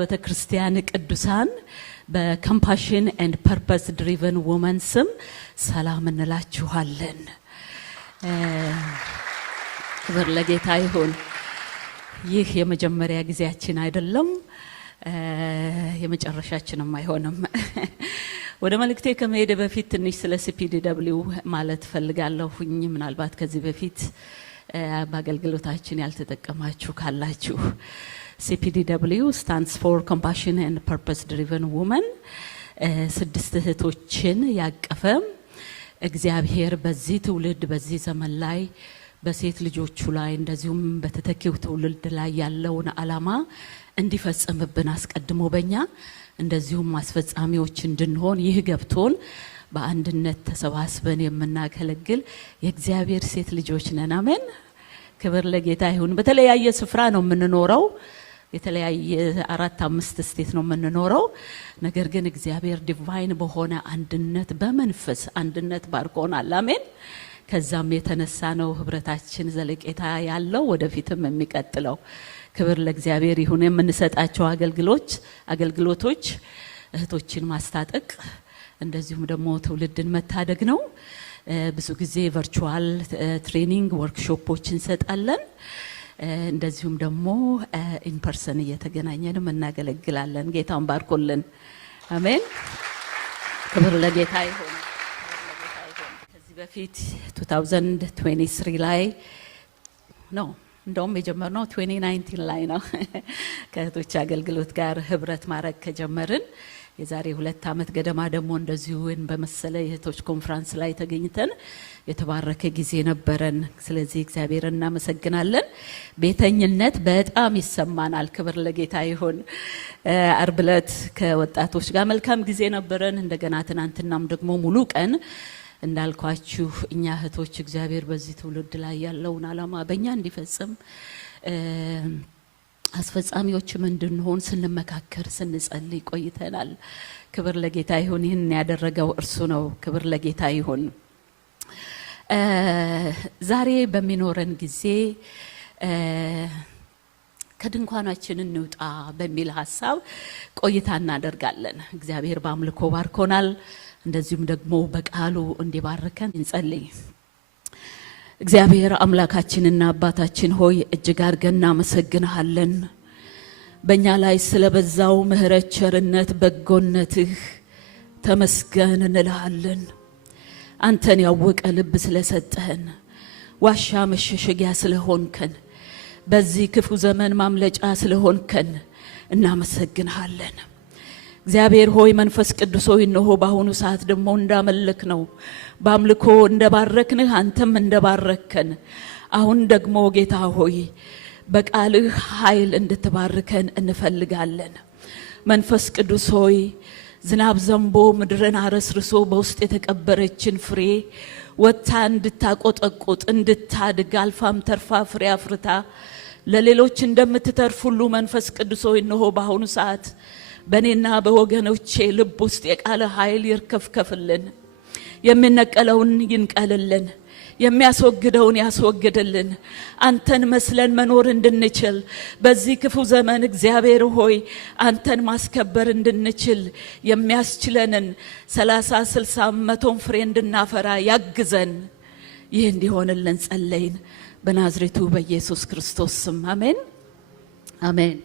ቤተክርስቲያን ቅዱሳን በኮምፓሽን ኤንድ ፐርፐስ ድሪቨን ውመን ስም ሰላም እንላችኋለን። ክብር ለጌታ ይሁን። ይህ የመጀመሪያ ጊዜያችን አይደለም፣ የመጨረሻችንም አይሆንም። ወደ መልእክቴ ከመሄድ በፊት ትንሽ ስለ CPDW ማለት ፈልጋለሁኝ። ምናልባት ከዚህ በፊት በአገልግሎታችን ያልተጠቀማችሁ ካላችሁ CPDW stands for Compassion and Purpose Driven Women። ስድስት እህቶችን ያቀፈ እግዚአብሔር በዚህ ትውልድ በዚህ ዘመን ላይ በሴት ልጆቹ ላይ እንደዚሁም በተተኪው ትውልድ ላይ ያለውን ዓላማ እንዲፈጽምብን አስቀድሞ በእኛ እንደዚሁም አስፈጻሚዎች እንድንሆን ይህ ገብቶን በአንድነት ተሰባስበን የምናገለግል የእግዚአብሔር ሴት ልጆች ነን። አሜን። ክብር ለጌታ ይሁን። በተለያየ ስፍራ ነው የምንኖረው፣ የተለያየ 4-5 ስቴት ነው የምንኖረው። ነገር ግን እግዚአብሔር ዲቫይን በሆነ አንድነት በመንፈስ አንድነት ባርኮናል። አሜን። ከዛም የተነሳ ነው ህብረታችን ዘለቄታ ያለው ወደፊትም የሚቀጥለው። ክብር ለእግዚአብሔር ይሁን። የምንሰጣቸው አገልግሎቶች እህቶችን ማስታጠቅ እንደዚሁም ደግሞ ትውልድን መታደግ ነው። ብዙ ጊዜ ቨርቹዋል ትሬኒንግ ወርክሾፖች እንሰጣለን። እንደዚሁም ደግሞ ኢን ፐርሰን እየተገናኘን እናገለግላለን። ጌታን ባርኮልን። አሜን። ክብር ለጌታ ይሁን። ከዚህ በፊት 2023 ላይ ነው እንደውም የጀመርነው 2019 ላይ ነው ከእህቶች አገልግሎት ጋር ህብረት ማድረግ ከጀመርን የዛሬ 2 ዓመት ገደማ ደግሞ እንደዚሁ በመሰለ የእህቶች ኮንፈረንስ ላይ ተገኝተን የተባረከ ጊዜ ነበረን። ስለዚህ እግዚአብሔርን እናመሰግናለን። ቤተኝነት በጣም ይሰማናል። ክብር ለጌታ ይሁን። ዓርብ ዕለት ከወጣቶች ጋር መልካም ጊዜ ነበረን። እንደገና ትናንትናም ደግሞ ሙሉ ቀን እንዳልኳችሁ እኛ እህቶች እግዚአብሔር በዚህ ትውልድ ላይ ያለውን ዓላማ በእኛ እንዲፈጽም አስፈጻሚዎችም እንድንሆን ስንመካከር ስንጸልይ ቆይተናል። ክብር ለጌታ ይሁን። ይህን ያደረገው እርሱ ነው። ክብር ለጌታ ይሁን። ዛሬ በሚኖረን ጊዜ ከድንኳናችን እንውጣ በሚል ሐሳብ ቆይታ እናደርጋለን። እግዚአብሔር በአምልኮ ባርኮናል። እንደዚሁም ደግሞ በቃሉ እንዲባርከን እንጸልይ። እግዚአብሔር አምላካችንና አባታችን ሆይ እጅግ አድርገን እናመሰግንሃለን። በእኛ ላይ ስለበዛው ምሕረት፣ ቸርነት፣ በጎነትህ ተመስገን እንልሃለን። አንተን ያወቀ ልብ ስለሰጠህን፣ ዋሻ መሸሸጊያ ስለሆንከን፣ በዚህ ክፉ ዘመን ማምለጫ ስለሆንከን እናመሰግንሃለን። እግዚአብሔር ሆይ መንፈስ ቅዱስ ሆይ እነሆ በአሁኑ ሰዓት ደግሞ እንዳመለክ ነው በአምልኮ እንደባረክንህ አንተም እንደባረከን አሁን ደግሞ ጌታ ሆይ በቃልህ ኃይል እንድትባርከን እንፈልጋለን። መንፈስ ቅዱስ ሆይ ዝናብ ዘንቦ ምድርን አረስርሶ በውስጥ የተቀበረችን ፍሬ ወጥታ እንድታቆጠቁጥ እንድታድግ አልፋም ተርፋ ፍሬ አፍርታ ለሌሎች እንደምትተርፍ ሁሉ መንፈስ ቅዱስ ሆይ እነሆ በአሁኑ ሰዓት በእኔና በወገኖቼ ልብ ውስጥ የቃለ ኃይል ይርከፍከፍልን። የሚነቀለውን ይንቀልልን፣ የሚያስወግደውን ያስወግድልን። አንተን መስለን መኖር እንድንችል በዚህ ክፉ ዘመን እግዚአብሔር ሆይ አንተን ማስከበር እንድንችል የሚያስችለንን 30፣ 60፣ 100 ፍሬ እንድናፈራ ያግዘን። ይህ እንዲሆንልን ጸለይን በናዝሬቱ በኢየሱስ ክርስቶስ ስም አሜን። አሜን።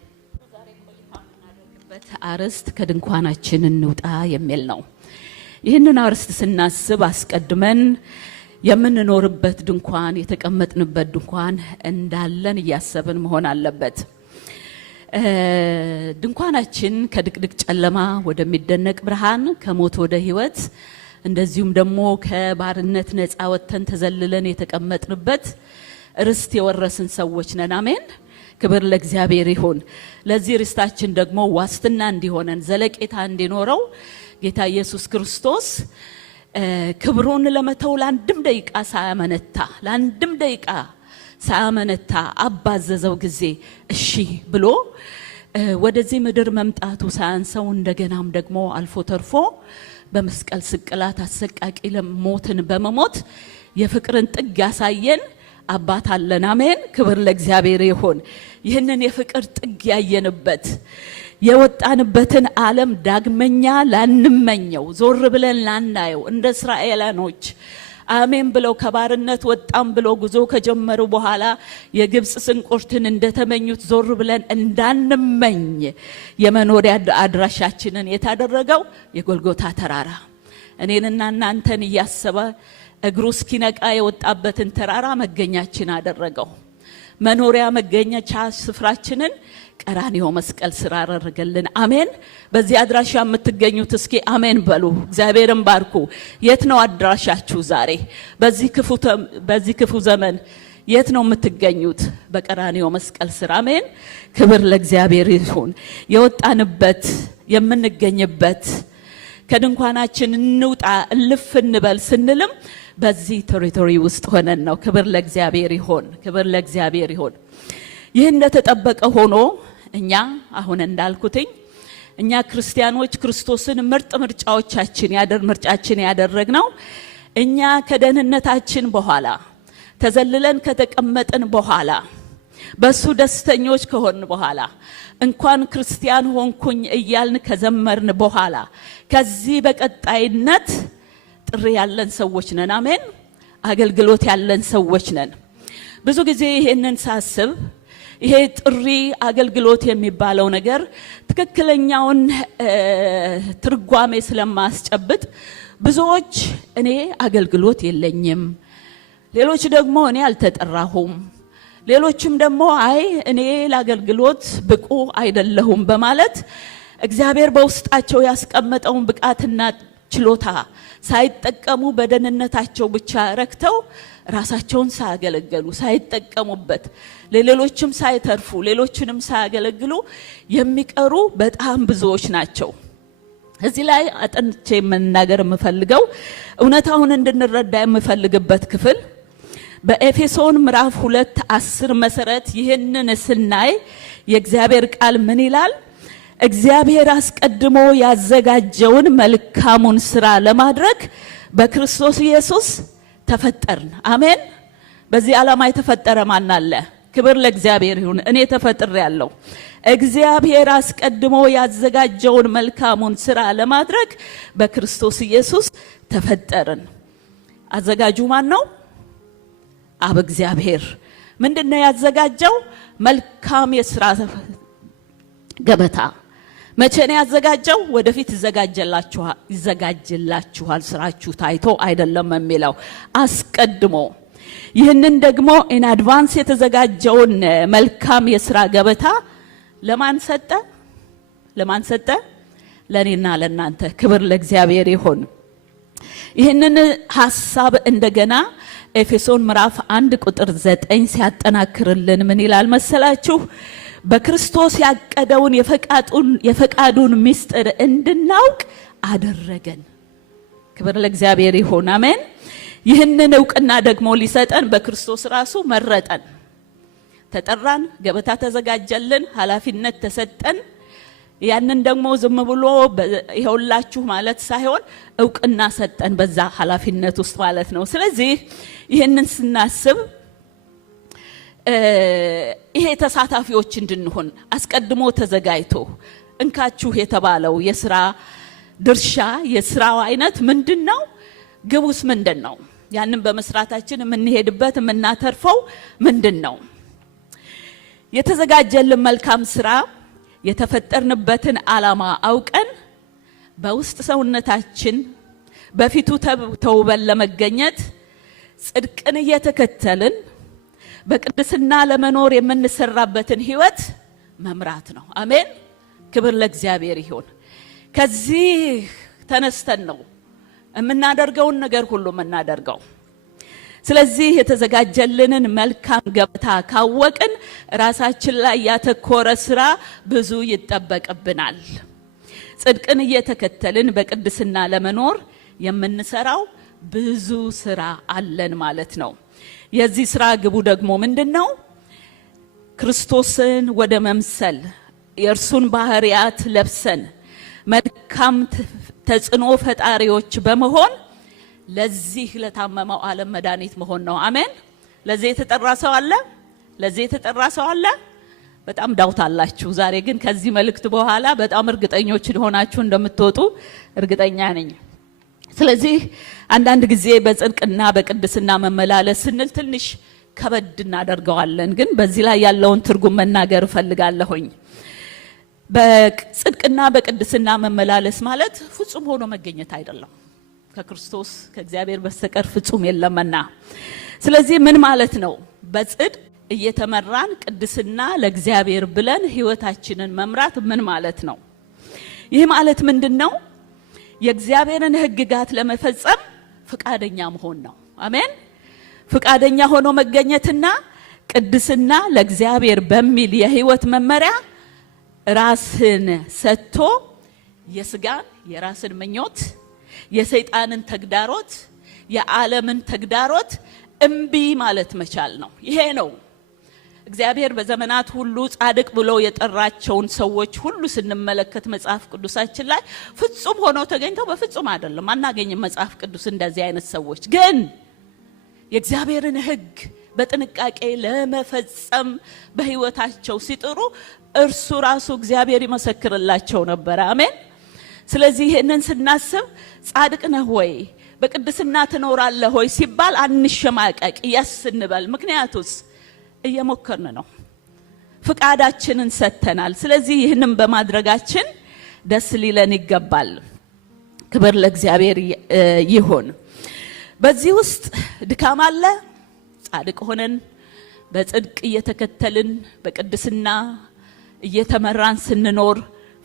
አርስት ከድንኳናችን እንውጣ የሚል ነው። ይህንን አርስት ስናስብ አስቀድመን የምንኖርበት ድንኳን የተቀመጥንበት ድንኳን እንዳለን እያሰብን መሆን አለበት። ድንኳናችን ከድቅድቅ ጨለማ ወደሚደነቅ ብርሃን፣ ከሞት ወደ ሕይወት እንደዚሁም ደግሞ ከባርነት ነፃ ወጥተን ተዘልለን የተቀመጥንበት ርስት የወረስን ሰዎች ነን። አሜን። ክብር ለእግዚአብሔር ይሁን። ለዚህ ርስታችን ደግሞ ዋስትና እንዲሆነን ዘለቄታ እንዲኖረው ጌታ ኢየሱስ ክርስቶስ ክብሩን ለመተው ለአንድም ደቂቃ ሳያመነታ አባዘዘው ጊዜ እሺ ብሎ ወደዚህ ምድር መምጣቱ ሳያንሰው እንደገናም ደግሞ አልፎ ተርፎ በመስቀል ስቅላት አሰቃቂ ሞትን በመሞት የፍቅርን ጥግ ያሳየን አባት አለን። አሜን። ክብር ለእግዚአብሔር ይሁን። ይህንን የፍቅር ጥግ ያየንበት የወጣንበትን ዓለም ዳግመኛ ላንመኘው ዞር ብለን ላናየው እንደ እስራኤላኖች አሜን ብለው ከባርነት ወጣም ብለው ጉዞ ከጀመሩ በኋላ የግብጽ ስንቆርትን እንደተመኙት ዞር ብለን እንዳንመኝ የመኖሪያ አድራሻችንን የታደረገው የጎልጎታ ተራራ እኔንና እናንተን ያሰበ እግሩ እስኪነቃ የወጣበትን ተራራ መገኛችን አደረገው። መኖሪያ መገኛቻ ስፍራችንን ቀራንዮ መስቀል ስራ አደረገልን። አሜን። በዚህ አድራሻ የምትገኙት እስኪ አሜን በሉ። እግዚአብሔርን ባርኩ። የት ነው አድራሻችሁ ዛሬ? በዚህ ክፉ ዘመን የት ነው የምትገኙት? በቀራንዮ መስቀል ስራ። አሜን። ክብር ለእግዚአብሔር ይሁን። የወጣንበት የምንገኝበት ከድንኳናችን እንውጣ እልፍ እንበል ስንልም በዚህ ቴሪቶሪ ውስጥ ሆነን ነው። ክብር ለእግዚአብሔር ይሁን። ክብር ለእግዚአብሔር ይሁን። ይህ እንደተጠበቀ ሆኖ እኛ አሁን እንዳልኩትኝ እኛ ክርስቲያኖች ክርስቶስን ምርጫችን ያደረግነው እኛ ከደህንነታችን በኋላ ተዘልለን ከተቀመጥን በኋላ በሱ ደስተኞች ከሆን በኋላ እንኳን ክርስቲያን ሆንኩኝ እያልን ከዘመርን በኋላ ከዚህ በቀጣይነት ጥሪ ያለን ሰዎች ነን። አሜን። አገልግሎት ያለን ሰዎች ነን። ብዙ ጊዜ ይሄንን ሳስብ ይሄ ጥሪ አገልግሎት የሚባለው ነገር ትክክለኛውን ትርጓሜ ስለማስጨብጥ ብዙዎች እኔ አገልግሎት የለኝም፣ ሌሎች ደግሞ እኔ አልተጠራሁም፣ ሌሎችም ደግሞ አይ እኔ ለአገልግሎት ብቁ አይደለሁም በማለት እግዚአብሔር በውስጣቸው ያስቀመጠውን ብቃትና ችሎታ ሳይጠቀሙ በደህንነታቸው ብቻ ረክተው ራሳቸውን ሳያገለግሉ ሳይጠቀሙበት ለሌሎችም ሳይተርፉ ሌሎችንም ሳያገለግሉ የሚቀሩ በጣም ብዙዎች ናቸው። እዚህ ላይ አጥንቼ መናገር የምፈልገው እውነታውን እንድንረዳ የምፈልግበት ክፍል በኤፌሶን ምዕራፍ 2:10 መሰረት ይህንን ስናይ የእግዚአብሔር ቃል ምን ይላል? እግዚአብሔር አስቀድሞ ያዘጋጀውን መልካሙን ስራ ለማድረግ በክርስቶስ ኢየሱስ ተፈጠርን። አሜን። በዚህ ዓላማ የተፈጠረ ማን አለ? ክብር ለእግዚአብሔር ይሁን። እኔ ተፈጥሬያለሁ። እግዚአብሔር አስቀድሞ ያዘጋጀውን መልካሙን ስራ ለማድረግ በክርስቶስ ኢየሱስ ተፈጠርን። አዘጋጁ ማን ነው? አብ እግዚአብሔር። ምንድነው ያዘጋጀው? መልካም የሥራ ገበታ። መቼ ነው ያዘጋጀው? ወደፊት ይዘጋጅላችኋል ስራችሁ ታይቶ አይደለም የሚለው አስቀድሞ። ይህንን ደግሞ ኢን አድቫንስ የተዘጋጀውን መልካም የሥራ ገበታ ለማን ሰጠ? ለማን ሰጠ? ለኔና ለናንተ። ክብር ለእግዚአብሔር ይሁን። ይህንን ሐሳብ እንደገና ኤፌሶን ምዕራፍ 1:9 ሲያጠናክርልን ምን ይላል መሰላችሁ? በክርስቶስ ያቀደውን የፈቃዱን ምስጢር እንድናውቅ አደረገን። ክብር ለእግዚአብሔር ይሁን። አሜን። ይህንን ዕውቅና ደግሞ ሊሰጠን በክርስቶስ ራሱ መረጠን። ተጠራን፣ ገበታ ተዘጋጀልን፣ ኃላፊነት ተሰጠን። ያንን ደግሞ ዝም ብሎ ይኸውላችሁ ማለት ሳይሆን ዕውቅና ሰጠን በዛ ኃላፊነት ውስጥ ማለት ነው። ስለዚህ ይህንን ስናስብ ይሄ ተሳታፊዎች እንድንሆን አስቀድሞ ተዘጋጅቶ እንካችሁ የተባለው የሥራ ድርሻ የሥራው አይነት ምንድነው? ግቡስ ምንድነው? ያንን በመስራታችን የምንሄድበት የምናተርፈው ምንድነው? የተዘጋጀልን መልካም ሥራ የተፈጠርንበትን ዓላማ አውቀን በውስጥ ሰውነታችን በፊቱ ተውበን ለመገኘት ጽድቅን እየተከተልን በቅድስና ለመኖር የምንሰራበትን ህይወት መምራት ነው። አሜን። ክብር ለእግዚአብሔር ይሁን። ከዚህ ተነስተን ነው የምናደርገውን ነገር ሁሉ የምናደርገው። ስለዚህ የተዘጋጀልንን መልካም ገበታ ካወቅን ራሳችን ላይ ያተኮረ ስራ ብዙ ይጠበቅብናል። ጽድቅን እየተከተልን በቅድስና ለመኖር የምንሰራው ብዙ ስራ አለን ማለት ነው። የዚህ ስራ ግቡ ደግሞ ምንድነው? ክርስቶስን ወደ መምሰል የእርሱን ባህሪያት ለብሰን መልካም ተጽዕኖ ፈጣሪዎች በመሆን ለዚህ ለታመመው ዓለም መድኃኒት መሆን ነው። አሜን። ለዚህ የተጠራ ሰው አለ? ለዚህ የተጠራ ሰው አለ? በጣም ዳውታላችሁ። ዛሬ ግን ከዚህ መልእክት በኋላ በጣም እርግጠኞች ሆናችሁ እንደምትወጡ እርግጠኛ ነኝ። ስለዚህ አንዳንድ ጊዜ በጽድቅና በቅድስና መመላለስ ስንል ትንሽ ከበድ እናደርገዋለን። ግን በዚህ ላይ ያለውን ትርጉም መናገር እፈልጋለሁኝ። በጽድቅና በቅድስና መመላለስ ማለት ፍጹም ሆኖ መገኘት አይደለም። ከክርስቶስ ከእግዚአብሔር በስተቀር ፍጹም የለምና። ስለዚህ ምን ማለት ነው? በጽድቅ እየተመራን ቅድስና ለእግዚአብሔር ብለን ህይወታችንን መምራት ምን ማለት ነው? ይህ ማለት ምንድነው? የእግዚአብሔርን ህግጋት ለመፈጸም ፍቃደኛ መሆን ነው። አሜን። ፍቃደኛ ሆኖ መገኘትና ቅድስና ለእግዚአብሔር በሚል የህይወት መመሪያ ራስን ሰጥቶ የስጋን የራስን ምኞት፣ የሰይጣንን ተግዳሮት፣ የዓለምን ተግዳሮት እምቢ ማለት መቻል ነው። ይሄ ነው እግዚአብሔር በዘመናት ሁሉ ጻድቅ ብሎ የጠራቸውን ሰዎች ሁሉ ስንመለከት መጽሐፍ ቅዱሳችን ላይ ፍጹም ሆነው ተገኝተው በፍጹም አይደለም አናገኝም። መጽሐፍ ቅዱስ እንደዚህ አይነት ሰዎች ግን የእግዚአብሔርን ህግ በጥንቃቄ ለመፈጸም በህይወታቸው ሲጥሩ እርሱ ራሱ እግዚአብሔር ይመሰክርላቸው ነበር። አሜን። ስለዚህ ይህንን ስናስብ ጻድቅ ነህ ወይ በቅድስና ትኖራለህ ወይ ሲባል አንሸማቀቅ፣ ያስንበል። ምክንያቱስ እየሞከርን ነው፣ ፍቃዳችንን ሰጥተናል። ስለዚህ ይህንን በማድረጋችን ደስ ሊለን ይገባል። ክብር ለእግዚአብሔር ይሁን። በዚህ ውስጥ ድካም አለ። ጻድቅ ሆነን በጽድቅ እየተከተልን በቅድስና እየተመራን ስንኖር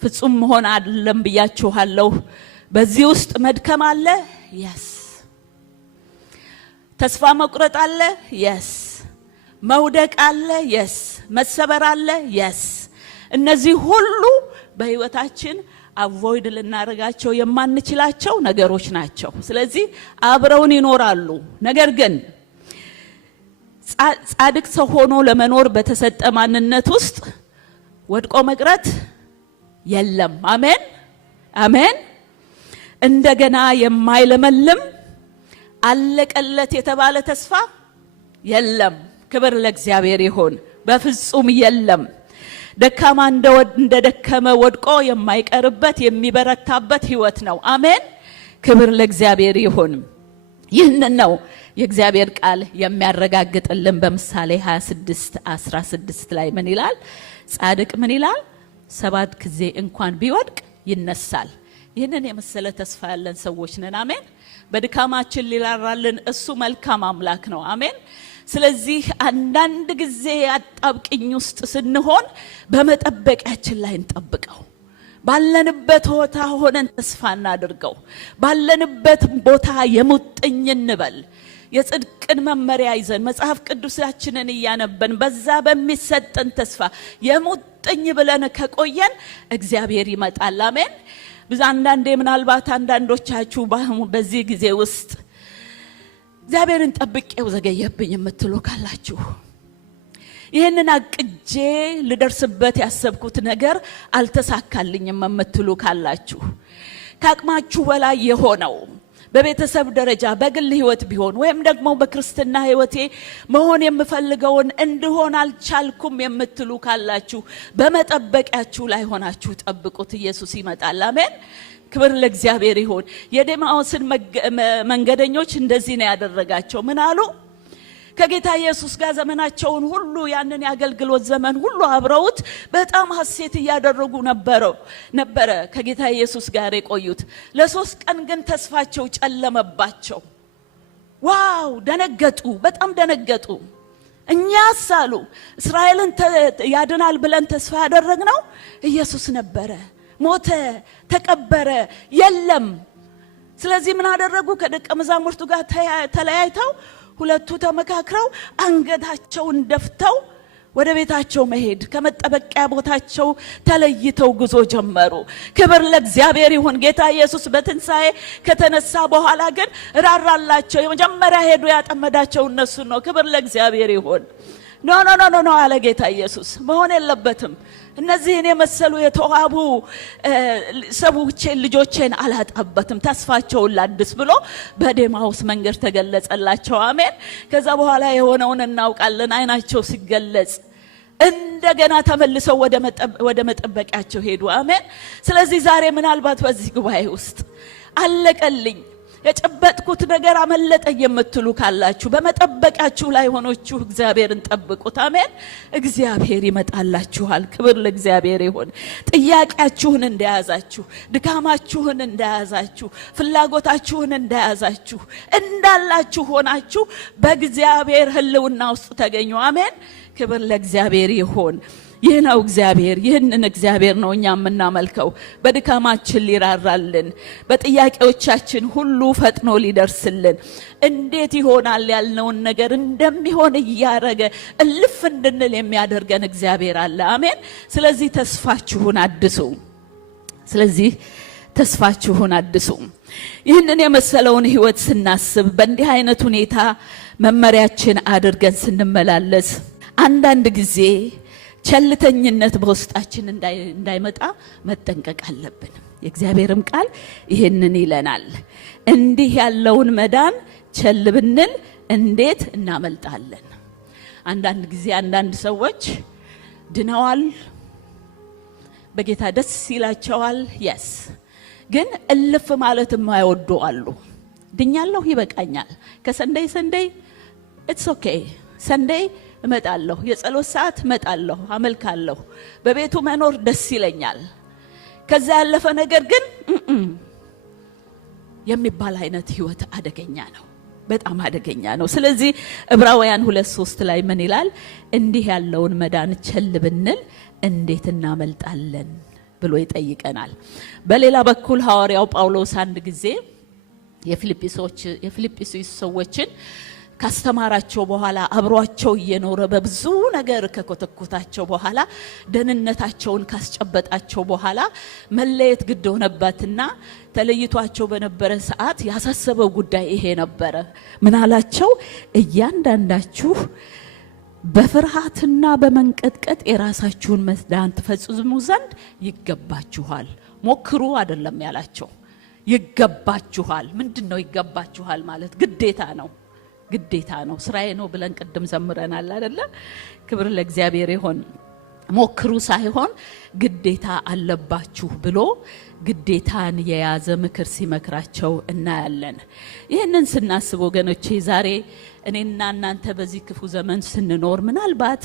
ፍጹም መሆን አይደለም ብያችኋለሁ። በዚህ ውስጥ መድከም አለ። yes ተስፋ መቁረጥ አለ። yes መውደቅ አለ። yes መሰበር አለ። yes እነዚህ ሁሉ በህይወታችን አቮይድ ልናረጋቸው የማንችላቸው ነገሮች ናቸው። ስለዚህ አብረውን ይኖራሉ። ነገር ግን ጻድቅ ሰው ሆኖ ለመኖር በተሰጠ ማንነት ውስጥ ወድቆ መቅረት የለም። አሜን አሜን። እንደገና የማይለመልም አለቀለት የተባለ ተስፋ የለም። ክብር ለእግዚአብሔር ይሁን። በፍጹም የለም። ደካማ እንደደከመ ወድቆ የማይቀርበት የሚበረታበት ህይወት ነው። አሜን። ክብር ለእግዚአብሔር ይሁን። ይህንን ነው የእግዚአብሔር ቃል የሚያረጋግጥልን። በምሳሌ 26:16 ላይ ምን ይላል? ጻድቅ ምን ይላል? 7 ጊዜ እንኳን ቢወድቅ ይነሳል። ይህንን የመሰለ ተስፋ ያለን ሰዎች ነን። አሜን። በድካማችን ሊራራልን እሱ መልካም አምላክ ነው። አሜን። ስለዚህ አንዳንድ ጊዜ አጣብቅኝ ውስጥ ስንሆን በመጠበቂያችን ላይ እንጠብቀው። ባለንበት ቦታ ሆነን ተስፋ እናድርገው። ባለንበት ቦታ የሙጥኝ እንበል። የጽድቅን መመሪያ ይዘን መጽሐፍ ቅዱሳችንን እያነበን በዛ በሚሰጠን ተስፋ የሙጥኝ ብለን ከቆየን እግዚአብሔር ይመጣል። አሜን። አንዳንዴ ምናልባት አንዳንዶቻችሁ በዚህ ጊዜ ውስጥ እግዚአብሔርን ጠብቄው ዘገየብኝ የምትሉ ካላችሁ፣ ይህንን አቅጄ ልደርስበት ያሰብኩት ነገር አልተሳካልኝም የምትሉ ካላችሁ፣ ከአቅማችሁ በላይ የሆነው በቤተሰብ ደረጃ በግል ህይወት ቢሆን ወይም ደግሞ በክርስትና ህይወቴ መሆን የምፈልገውን እንድሆን አልቻልኩም የምትሉ ካላችሁ በመጠበቂያችሁ ላይ ሆናችሁ ጠብቁት። ኢየሱስ ይመጣል። አሜን። ክብር ለእግዚአብሔር ይሁን። የዴማውስን መንገደኞች እንደዚህ ነው ያደረጋቸው። ምን አሉ? ከጌታ ኢየሱስ ጋር ዘመናቸውን ሁሉ ያንን ያገልግሎት ዘመን ሁሉ አብረውት በጣም ሐሴት እያደረጉ ነበረ ከጌታ ኢየሱስ ጋር የቆዩት። ለ3 ቀን ግን ተስፋቸው ጨለመባቸው። ዋው! ደነገጡ፣ በጣም ደነገጡ። እኛስ አሉ እስራኤልን ያድናል ብለን ተስፋ ያደረግነው ኢየሱስ ነበረ። ሞተ፣ ተቀበረ፣ የለም። ስለዚህ ምን አደረጉ? ከደቀ መዛሙርቱ ጋር ተለያይተው ሁለቱ ተመካክረው አንገታቸውን ደፍተው ወደ ቤታቸው መሄድ ከመጠበቂያ ቦታቸው ተለይተው ጉዞ ጀመሩ። ክብር ለእግዚአብሔር ይሁን። ጌታ ኢየሱስ በትንሣኤ ከተነሳ በኋላ ግን ራራላቸው። የመጀመሪያ ሄዱ ያጠመዳቸው እነሱ ነው። ክብር ለእግዚአብሔር ይሁን። ኖ አለ ጌታ ኢየሱስ። መሆን የለበትም። እነዚህን የመሰሉ የተዋቡ ሰዎችን ልጆችን አላጣበትም፣ ተስፋቸውን ላድስ ብሎ በዴማውስ መንገድ ተገለጸላቸው። አሜን። ከዛ በኋላ የሆነውን እናውቃለን። አይናቸው ሲገለጽ እንደገና ተመልሰው ወደ መጠበቂያቸው ሄዱ። አሜን። ስለዚህ ዛሬ ምናልባት በዚህ ጉባኤ ውስጥ አለቀልኝ የጨበጥኩት ነገር አመለጠኝ የምትሉ ካላችሁ በመጠበቂያችሁ ላይ ሆናችሁ እግዚአብሔርን ጠብቁት። አሜን። እግዚአብሔር ይመጣላችኋል። ክብር ለእግዚአብሔር ይሁን። ጥያቄያችሁን እንደያዛችሁ፣ ድካማችሁን እንደያዛችሁ፣ ፍላጎታችሁን እንደያዛችሁ እንዳላችሁ ሆናችሁ በእግዚአብሔር ሕልውና ውስጥ ተገኙ። አሜን። ክብር ለእግዚአብሔር ይሁን። ይህ ነው እግዚአብሔር። ይህንን እግዚአብሔር ነው እኛ የምናመልከው። በድካማችን ሊራራልን፣ በጥያቄዎቻችን ሁሉ ፈጥኖ ሊደርስልን፣ እንዴት ይሆናል ያልነውን ነገር እንደሚሆን እያረገ እልፍ እንድንል የሚያደርገን እግዚአብሔር አለ። አሜን። ስለዚህ ተስፋችሁን አድሱ። ይህንን የመሰለውን ህይወት ስናስብ በእንዲህ አይነት ሁኔታ መመሪያችን አድርገን ስንመላለስ አንዳንድ ጊዜ ቸልተኝነት በውስጣችን እንዳይመጣ መጠንቀቅ አለብን። የእግዚአብሔርም ቃል ይሄንን ይለናል። እንዲህ ያለውን መዳን ቸል ብንል እንዴት እናመልጣለን? አንዳንድ ጊዜ አንዳንድ ሰዎች ድነዋል፣ በጌታ ደስ ይላቸዋል። ግን እልፍ ማለት የማይወዱ አሉ። ድኛለሁ፣ ይበቃኛል፣ ከሰንደይ ኢትስ ኦኬ፣ ሰንደይ እመጣለሁ፣ የጸሎት ሰዓት እመጣለሁ፣ አመልካለሁ፣ በቤቱ መኖር ደስ ይለኛል፣ ከዛ ያለፈ ነገር ግን የሚባል አይነት ህይወት አደገኛ ነው፣ በጣም አደገኛ ነው። ስለዚህ ዕብራውያን 2:3 ላይ ምን ይላል? እንዲህ ያለውን መዳን ቸል ብንል እንዴት እናመልጣለን ብሎ ይጠይቀናል። በሌላ በኩል ሐዋርያው ጳውሎስ አንድ ጊዜ የፊልጵስዩስ ሰዎችን ካስተማራቸው በኋላ አብሯቸው እየኖረ በብዙ ነገር ከኮተኮታቸው በኋላ ደህንነታቸውን ካስጨበጣቸው በኋላ መለየት ግድ ሆነበትና ተለይቷቸው በነበረ ሰዓት ያሳሰበው ጉዳይ ይሄ ነበረ። ምን አላቸው? እያንዳንዳችሁ በፍርሃትና በመንቀጥቀጥ የራሳችሁን መዳን ትፈጽሙ ዘንድ ይገባችኋል። ሞክሩ አይደለም ያላቸው፣ ይገባችኋል። ምንድነው ይገባችኋል ማለት? ግዴታ ነው። ስራዬ ነው ብለን ቅድም ዘምረናል አይደለ? ክብር ለእግዚአብሔር ይሁን። ሞክሩ ሳይሆን ግዴታ አለባችሁ ብሎ ግዴታን የያዘ ምክር ሲመክራቸው እናያለን። ይህንን ስናስብ ወገኖቼ ዛሬ እኔና እናንተ በዚህ ክፉ ዘመን ስንኖር ምናልባት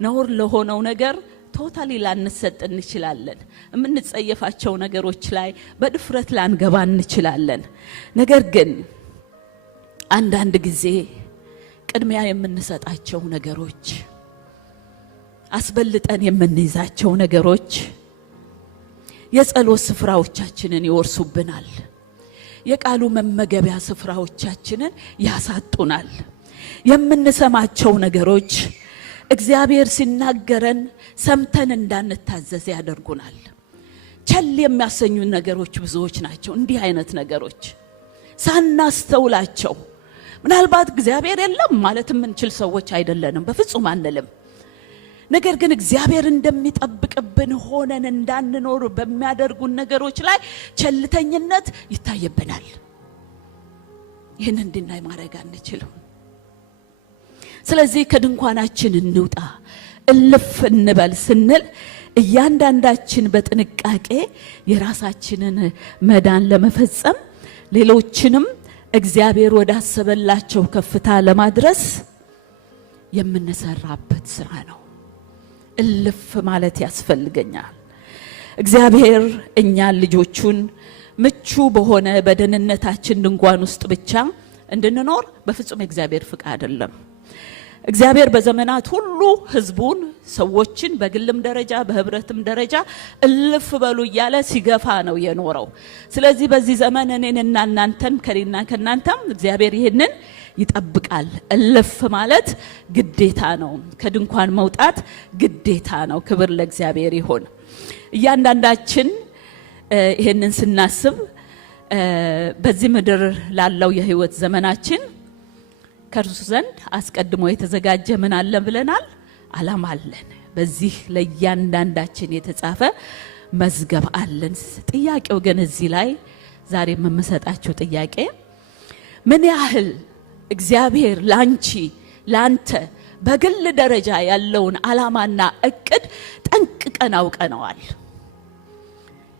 ነውር ለሆነው ነገር ቶታሊ ላንሰጥ እንችላለን። የምንጸየፋቸው ነገሮች ላይ በድፍረት ላንገባ እንችላለን። ነገር ግን አንዳንድ ጊዜ ቅድሚያ የምንሰጣቸው ነገሮች፣ አስበልጠን የምንይዛቸው ነገሮች የጸሎት ስፍራዎቻችንን ይወርሱብናል። የቃሉ መመገቢያ ስፍራዎቻችንን ያሳጡናል። የምንሰማቸው ነገሮች እግዚአብሔር ሲናገረን ሰምተን እንዳንታዘዝ ያደርጉናል። ቸል የሚያሰኙ ነገሮች ብዙዎች ናቸው። እንዲህ አይነት ነገሮች ሳናስተውላቸው ምናልባት እግዚአብሔር የለም ማለት የምንችል ሰዎች አይደለንም፣ በፍጹም አንልም። ነገር ግን እግዚአብሔር እንደሚጠብቅብን ሆነን እንዳንኖር በሚያደርጉን ነገሮች ላይ ቸልተኝነት ይታየብናል። ይህን እንድናይ ማድረግ አንችልም። ስለዚህ ከድንኳናችን እንውጣ፣ እልፍ እንበል ስንል እያንዳንዳችን በጥንቃቄ የራሳችንን መዳን ለመፈጸም ሌሎችንም እግዚአብሔር ወዳሰበላቸው ከፍታ ለማድረስ የምንሰራበት ስራ ነው። እልፍ ማለት ያስፈልገኛል። እግዚአብሔር እኛን ልጆቹን ምቹ በሆነ በደህንነታችን ድንኳን ውስጥ ብቻ እንድንኖር በፍጹም እግዚአብሔር ፍቃድ አይደለም። እግዚአብሔር በዘመናት ሁሉ ህዝቡን፣ ሰዎችን በግልም ደረጃ በህብረትም ደረጃ እልፍ በሉ እያለ ሲገፋ ነው የኖረው። ስለዚህ በዚህ ዘመን እኔንና እናንተን ከኔና ከናንተም እግዚአብሔር ይሄንን ይጠብቃል። እልፍ ማለት ግዴታ ነው። ከድንኳን መውጣት ግዴታ ነው። ክብር ለእግዚአብሔር ይሁን። እያንዳንዳችን ይሄንን ስናስብ በዚህ ምድር ላለው የህይወት ዘመናችን ከእርሱ ዘንድ አስቀድሞ የተዘጋጀ ምን አለ ብለናል? ዓላማ አለን። በዚህ ለእያንዳንዳችን የተጻፈ መዝገብ አለን። ጥያቄው ግን እዚህ ላይ ዛሬ የምሰጣችሁ ጥያቄ ምን ያህል እግዚአብሔር ላንቺ ላንተ በግል ደረጃ ያለውን ዓላማና እቅድ ጠንቅቀን አውቀነዋል።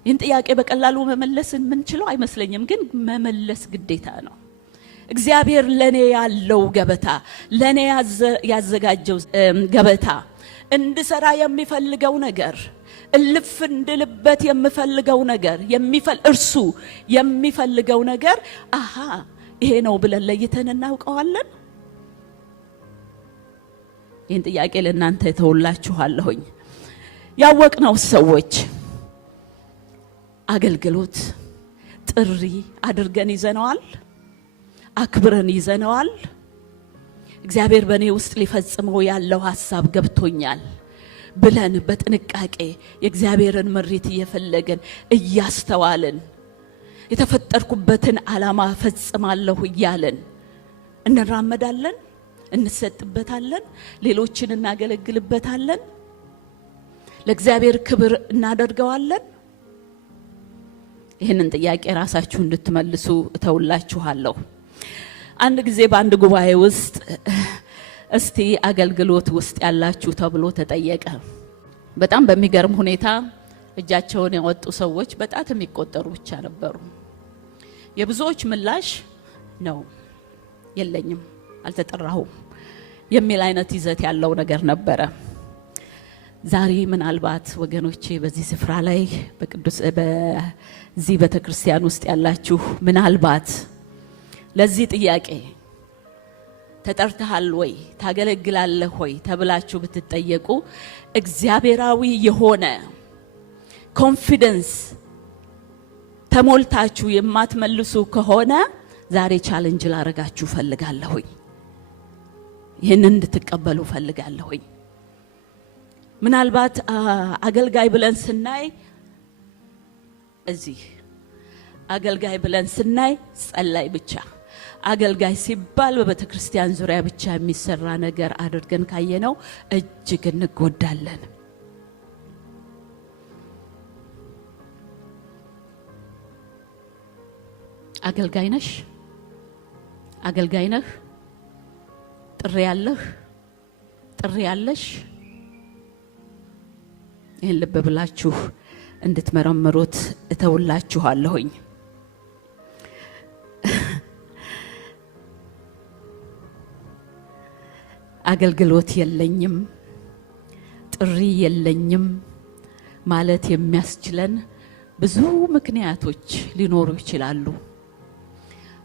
ይህን ጥያቄ በቀላሉ መመለስ የምንችለው አይመስለኝም፣ ግን መመለስ ግዴታ ነው። እግዚአብሔር ለኔ ያለው ገበታ፣ ለኔ ያዘጋጀው ገበታ፣ እንድሰራ የሚፈልገው ነገር፣ እልፍ እንድልበት የሚፈልገው ነገር፣ እርሱ የሚፈልገው ነገር አሃ ይሄ ነው ብለን ለይተን እናውቀዋለን? ይህን ጥያቄ ለእናንተ ተውላችኋለሁኝ። ያወቅነው ሰዎች አገልግሎት ጥሪ አድርገን ይዘነዋል፣ አክብረን ይዘነዋል። እግዚአብሔር በእኔ ውስጥ ሊፈጽመው ያለው ሐሳብ ገብቶኛል ብለን በጥንቃቄ የእግዚአብሔርን ምሪት እየፈለገን እያስተዋልን የተፈጠርኩበትን ዓላማ ፈጽማለሁ እያልን እንራመዳለን፣ እንሰጥበታለን፣ ሌሎችን እናገለግልበታለን፣ ለእግዚአብሔር ክብር እናደርገዋለን። ይህንን ጥያቄ ራሳችሁ እንድትመልሱ እተውላችኋለሁ። አንድ ጊዜ በአንድ ጉባኤ ውስጥ እስቲ አገልግሎት ውስጥ ያላችሁ ተብሎ ተጠየቀ። በጣም በሚገርም ሁኔታ እጃቸውን ያወጡ ሰዎች በጣት የሚቆጠሩ ብቻ ነበሩ። የብዙዎች ምላሽ ነው የለኝም፣ አልተጠራሁም የሚል አይነት ይዘት ያለው ነገር ነበረ። ዛሬ ምናልባት ወገኖቼ በዚህ ስፍራ ላይ በዚህ ቤተክርስቲያን ውስጥ ያላችሁ ምናልባት ለዚህ ጥያቄ ተጠርተሃል ወይ ታገለግላለህ ወይ ተብላችሁ ብትጠየቁ እግዚአብሔራዊ የሆነ ኮንፊደንስ ተሞልታችሁ የማትመልሱ ከሆነ ዛሬ ቻሌንጅ ላረጋችሁ ፈልጋለሁኝ። ይሄንን እንድትቀበሉ ፈልጋለሁኝ። ምናልባት አገልጋይ ብለን ስናይ እዚህ አገልጋይ ብለን ስናይ ጸላይ ብቻ አገልጋይ ሲባል በቤተክርስቲያን ዙሪያ ብቻ የሚሰራ ነገር አድርገን ካየነው እጅግ እንጎዳለን። አገልጋይ ነሽ፣ አገልጋይ ነህ፣ ጥሪ ያለህ፣ ጥሪ ያለሽ፣ ይህን ልብ ብላችሁ እንድትመረምሩት እተውላችኋለሁኝ። አገልግሎት የለኝም፣ ጥሪ የለኝም ማለት የሚያስችለን ብዙ ምክንያቶች ሊኖሩ ይችላሉ።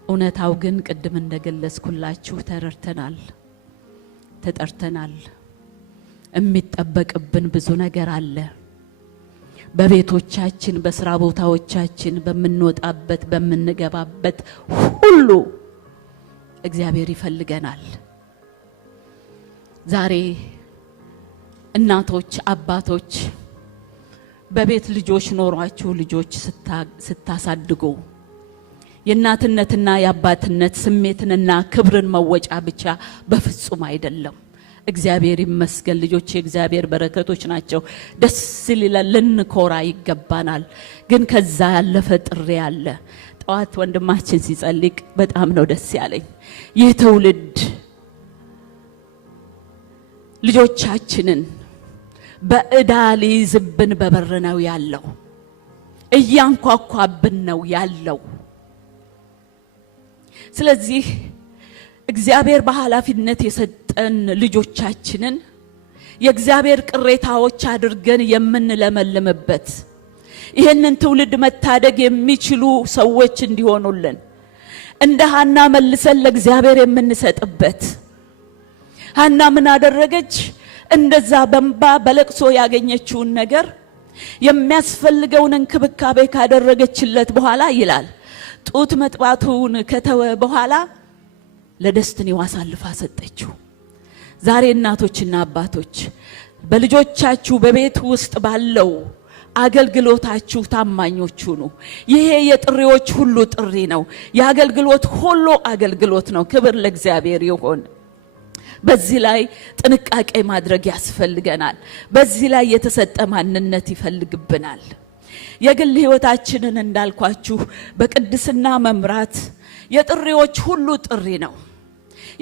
እውነታው ግን ቅድም እንደገለጽኩላችሁ ተረድተናል፣ ተጠርተናል። የሚጠበቅብን ብዙ ነገር አለ። በቤቶቻችን፣ በስራ ቦታዎቻችን፣ በምንወጣበት በምንገባበት ሁሉ እግዚአብሔር ይፈልገናል። ዛሬ እናቶች፣ አባቶች በቤት ልጆች ኖሯችሁ ልጆች ስታሳድጉ የእናትነትና የአባትነት ስሜትንና ክብርን መወጫ ብቻ በፍጹም አይደለም። እግዚአብሔር ይመስገን ልጆች የእግዚአብሔር በረከቶች ናቸው። ደስ ይላል፣ ልንኮራ ይገባናል። ግን ከዛ ያለፈ ጥሪ አለ። ጠዋት ወንድማችን ሲጸልቅ በጣም ነው ደስ ያለኝ። ይህ ትውልድ ልጆቻችንን በእዳ ሊይዝብን በበር ነው ያለው፣ እያንኳኳብን ነው ያለው። ስለዚህ እግዚአብሔር በኃላፊነት የሰጠን ልጆቻችንን የእግዚአብሔር ቅሬታዎች አድርገን የምንለመልምበት ይህንን ትውልድ መታደግ የሚችሉ ሰዎች እንዲሆኑልን እንደ ሐና መልሰን ለእግዚአብሔር የምንሰጥበት። ሐና ምን አደረገች? እንደዛ በእንባ በለቅሶ ያገኘችውን ነገር የሚያስፈልገውን እንክብካቤ ካደረገችለት በኋላ ይላል ጡት መጥባቱን ከተወ በኋላ ለደስትኒው አሳልፋ ሰጠችው። ዛሬ እናቶችና አባቶች በልጆቻችሁ በቤት ውስጥ ባለው አገልግሎታችሁ ታማኞች ሁኑ። ይሄ የጥሪዎች ሁሉ ጥሪ ነው። የአገልግሎት ሁሉ አገልግሎት ነው። ክብር ለእግዚአብሔር ይሁን። በዚህ ላይ ጥንቃቄ ማድረግ ያስፈልገናል። በዚህ ላይ የተሰጠ ማንነት ይፈልግብናል። የግል ህይወታችንን እንዳልኳችሁ በቅድስና መምራት የጥሪዎች ሁሉ ጥሪ ነው።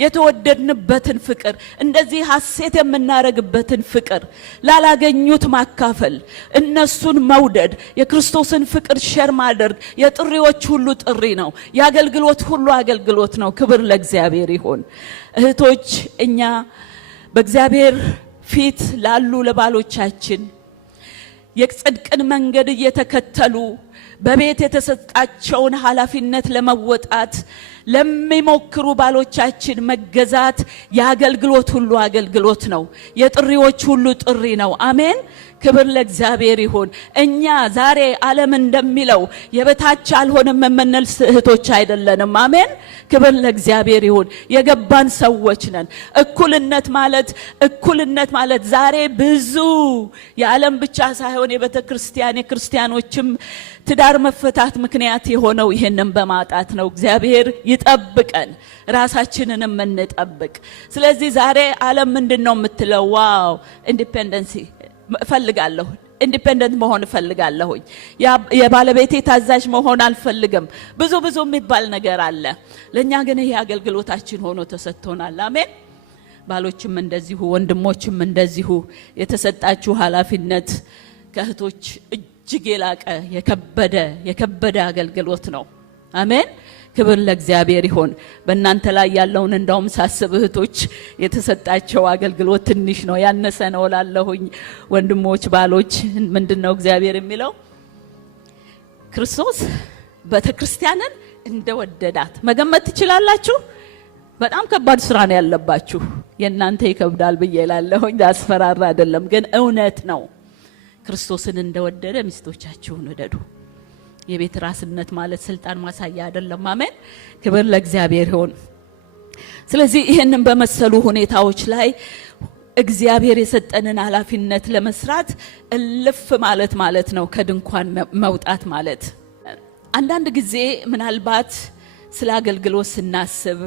የተወደድንበትን ፍቅር እንደዚህ ሐሴት የምናረግበትን ፍቅር ላላገኙት ማካፈል እነሱን መውደድ የክርስቶስን ፍቅር ሼር ማድረግ የጥሪዎች ሁሉ ጥሪ ነው የአገልግሎት ሁሉ አገልግሎት ነው ክብር ለእግዚአብሔር ይሁን እህቶች እኛ በእግዚአብሔር ፊት ላሉ ለባሎቻችን የጽድቅን መንገድ እየተከተሉ በቤት የተሰጣቸውን ኃላፊነት ለመወጣት ለሚሞክሩ ባሎቻችን መገዛት የአገልግሎት ሁሉ አገልግሎት ነው የጥሪዎች ሁሉ ጥሪ ነው አሜን ክብር ለእግዚአብሔር ይሁን እኛ ዛሬ ዓለም እንደሚለው የበታች አልሆንም የምንል እህቶች አይደለንም አሜን ክብር ለእግዚአብሔር ይሁን የገባን ሰዎች ነን እኩልነት ማለት ዛሬ ብዙ የዓለም ብቻ ሳይሆን የቤተክርስቲያን የክርስቲያኖችም ትዳር መፈታት ምክንያት የሆነው ይሄንን በማጣት ነው እግዚአብሔር ይጠብቀን ራሳችንንም እንጠብቅ ስለዚህ ዛሬ ዓለም ምንድነው የምትለው ዋው ኢንዲፔንደንሲ ፈልጋለሁ ኢንዲፔንደንት መሆን ፈልጋለሁ የባለቤቴ ታዛዥ መሆን አልፈልግም ብዙ የሚባል ነገር አለ ለኛ ግን ይሄ አገልግሎታችን ሆኖ ተሰጥቶናል አሜን ባሎችም እንደዚሁ ወንድሞችም እንደዚሁ የተሰጣችሁ ኃላፊነት ከእህቶች እጅግ የላቀ የከበደ አገልግሎት ነው አሜን ክብር ለእግዚአብሔር ይሁን በእናንተ ላይ ያለውን እንደውም ሳስብ እህቶች የተሰጣቸው አገልግሎት ትንሽ ነው ያነሰ ነው ላለሁኝ ወንድሞች ባሎች ምንድነው እግዚአብሔር የሚለው ክርስቶስ ቤተክርስቲያንን እንደወደዳት መገመት ትችላላችሁ በጣም ከባድ ስራ ነው ያለባችሁ የእናንተ ይከብዳል በየላለሁኝ አስፈራራ አይደለም ግን እውነት ነው ክርስቶስን እንደወደደ ሚስቶቻችሁን ወደዱ የቤት ራስነት ማለት ስልጣን ማሳያ አይደለም አሜን ክብር ለእግዚአብሔር ይሁን ስለዚህ ይሄንን በመሰሉ ሁኔታዎች ላይ እግዚአብሔር የሰጠንን ኃላፊነት ለመስራት እልፍ ማለት ነው ከድንኳን መውጣት ማለት አንዳንድ ጊዜ ምናልባት ስለ አገልግሎት ስናስብ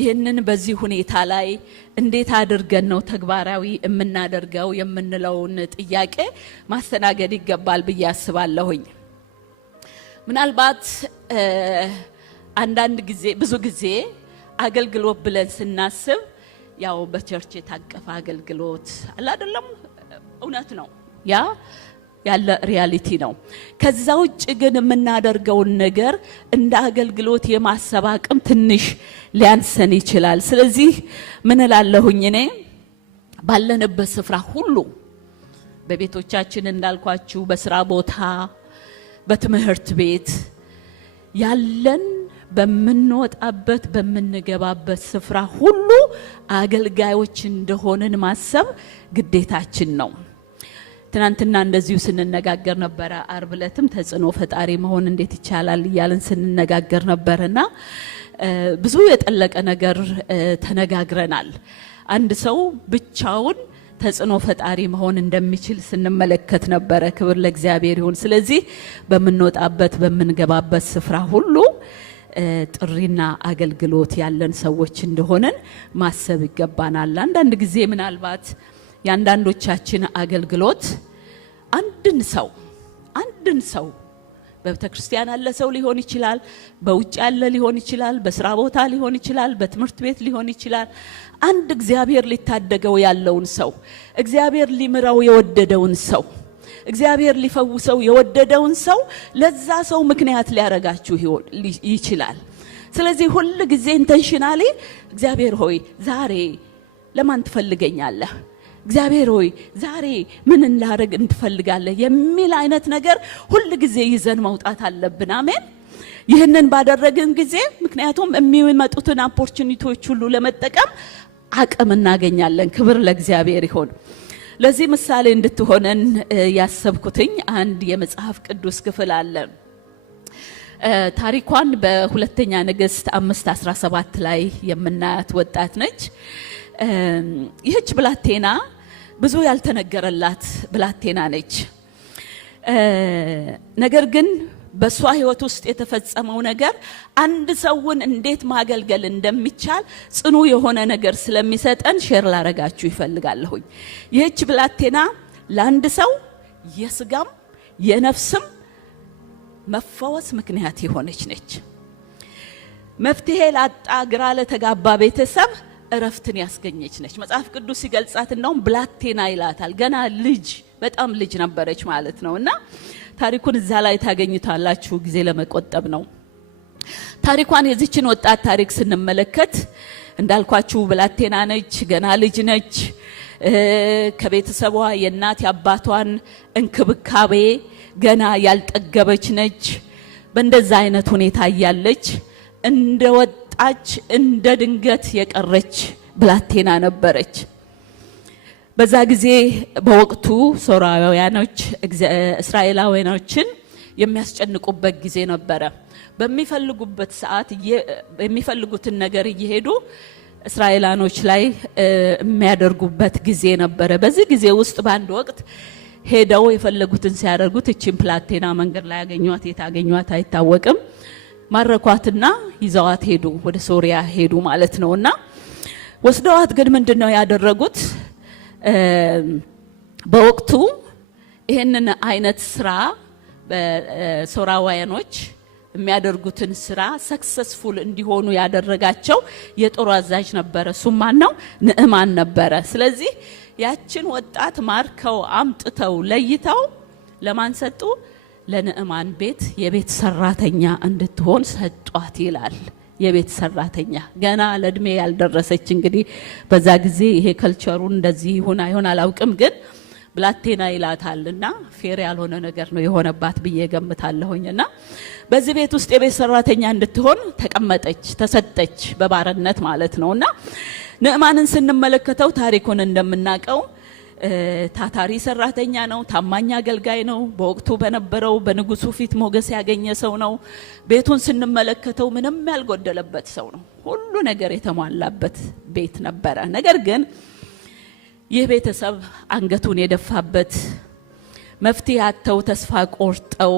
ይሄንን በዚህ ሁኔታ ላይ እንዴት አድርገን ነው ተግባራዊ የምናደርገው የምንለውን ጥያቄ ማስተናገድ ይገባል ብዬ አስባለሁኝ ምናልባት አንዳንድ ጊዜ ብዙ ጊዜ አገልግሎት ብለን ስናስብ ያው በቸርች የታቀፈ አገልግሎት አለ አይደለም እውነት ነው ያ ያለ ሪያሊቲ ነው ከዛ ውጭ ግን የምናደርገው ነገር እንደ አገልግሎት የማሰብ አቅም ትንሽ ሊያንሰን ይችላል ስለዚህ ምን እላለሁኝ እኔ ባለንበት ስፍራ ሁሉ በቤቶቻችን እንዳልኳችሁ በስራ ቦታ በትምህርት ቤት ያለን በመንወጣበት በመንገባበት ስፍራ ሁሉ አገልጋዮች እንደሆነን ማሰብ ግዴታችን ነው ትናንትና እንደዚሁ ስንነጋገር ነበር አርብ ዕለትም ተጽዕኖ ፈጣሪ መሆን እንዴት ይቻላል ይያልን ስንነጋገር ነበርና ብዙ የጠለቀ ነገር ተነጋግረናል አንድ ሰው ብቻውን ተጽዕኖ ፈጣሪ መሆን እንደሚችል ስንመለከት ነበር ክብር ለእግዚአብሔር ይሁን ስለዚህ በመንወጣበት በመንገባበት ስፍራ ሁሉ ጥሪና አገልግሎት ያለን ሰዎች እንደሆነን ማሰብ ይገባናል አንዳንድ ጊዜ ምናልባት ያንዳንዶቻችን አገልግሎት አንድን ሰው በቤተክርስቲያን ያለ ሰው ሊሆን ይችላል በውጭ ያለ ሊሆን ይችላል በስራ ቦታ ሊሆን ይችላል በትምህርት ቤት ሊሆን ይችላል አንድ እግዚአብሔር ሊታደገው ያለውን ሰው እግዚአብሔር ሊምራው የወደደውን ሰው እግዚአብሔር ሊፈውሰው የወደደውን ሰው ለዛ ሰው ምክንያት ሊያረጋችሁ ይችላል ስለዚህ ሁሉ ጊዜ ኢንተንሽናሊ እግዚአብሔር ሆይ ዛሬ ለማን ትፈልገኛለህ እግዚአብሔር ሆይ ዛሬ ምን እንዳረግ እንትፈልጋለህ የሚል አይነት ነገር ሁሉ ጊዜ ይዘን መውጣት አለብን አሜን ይህንን ባደረግን ጊዜ ምክንያቱም የሚመጡትን ኦፖርቹኒቲዎች ሁሉ ለመጠቀም አቅም እናገኛለን ክብር ለእግዚአብሔር ይሁን ለዚህ ምሳሌ እንድትሆነን ያሰብኩትኝ አንድ የመጽሐፍ ቅዱስ ክፍል አለ ታሪኳን በሁለተኛ ነገሥት 5:17 ላይ የምናያት ወጣት ነች ይህች ብላቴና ብዙ ያልተነገረላት ብላቴና ነች ነገር ግን በሷ ህይወት ውስጥ የተፈጸመው ነገር አንድ ሰውን እንዴት ማገልገል እንደሚቻል ጽኑ የሆነ ነገር ስለሚሰጠን ሼር ላረጋችሁ ይፈልጋለሁኝ ይህች ብላቴና ለአንድ ሰው የስጋም የነፍስም መፈወስ ምክንያት የሆነች ነች መፍትሄ ላጣ ግራ ለተጋባ ቤተሰብ እረፍትን ያስገኘች ነች። መጽሐፍ ቅዱስ ሲገልጻት እንደውም ብላቴና ይላታል። ገና ልጅ በጣም ልጅ ነበረች ማለት ነውና ታሪኩን እዛ ላይ ታገኙታላችሁ። ጊዜ ለመቆጠብ ነው። ታሪኳን የዚችን ወጣት ታሪክ ስንመለከት እንዳልኳችሁ ብላቴና ነች፣ ገና ልጅ ነች። ከቤተሰቧ የእናት ያባቷን እንክብካቤ ገና ያልጠገበች ነች። በእንደዛ አይነት ሁኔታ ያለች እንደወጣች እንደ ድንገት የቀረች ብላቴና ነበረች። በዛ ጊዜ በወቅቱ ሶርያውያኖች እስራኤላውያኖችን የሚያስጨንቁበት ጊዜ ነበረ። በሚፈልጉበት ሰዓት የሚፈልጉትን ነገር እየሄዱ እስራኤላኖች ላይ የሚያደርጉበት ጊዜ ነበረ። በዚህ ጊዜ ውስጥ በአንድ ወቅት ሄደው የፈለጉትን ሲያደርጉት እቺን ብላቴና መንገድ ላይ ያገኟት፣ የታገኟት አይታወቅም። ማረኳትና ይዘዋት ሄዱ፣ ወደ ሶሪያ ሄዱ ማለት ነውና ወስደዋት ግን ምንድነው ያደረጉት? በወቅቱ ይሄንን አይነት ስራ በሶርያውያኖች የሚያደርጉትን ስራ ሰክሰስፉል እንዲሆኑ ያደረጋቸው የጦር አዛዥ ነበረ። እሱ ማን ነው? ንዕማን ነበረ። ስለዚህ ያችን ወጣት ማርከው አምጥተው ለይተው ለማን ሰጡ? ለንዕማን ቤት የቤት ሰራተኛ እንድትሆን ሰጧት ይላል። የቤት ሰራተኛ ገና ለእድሜ ያልደረሰች። እንግዲህ በዛ ጊዜ ይሄ ከልቸሩን እንደዚህ ይሁን አይሁን አላውቅም፣ ግን ብላቴና ይላታልና ፌር ያልሆነ ነገር ነው የሆነባት ብዬ ገምታለሁኝና በዚህ ቤት ውስጥ የቤት ሰራተኛ እንድትሆን ተቀመጠች፣ ተሰጠች፣ በባርነት ማለት ነውና ንዕማንን ስንመለከተው ታሪኩን እንደምናቀው ታታሪ ሰራተኛ ነው፣ ታማኝ አገልጋይ ነው። በወቅቱ በነበረው በንጉሱ ፊት ሞገስ ያገኘ ሰው ነው። ቤቱን ስንመለከተው ምንም ያልጎደለበት ሰው ነው። ሁሉ ነገር የተሟላበት ቤት ነበረ። ነገር ግን ይህ ቤተሰብ አንገቱን የደፋበት መፍትሄ አጥተው ተስፋ ቆርጠው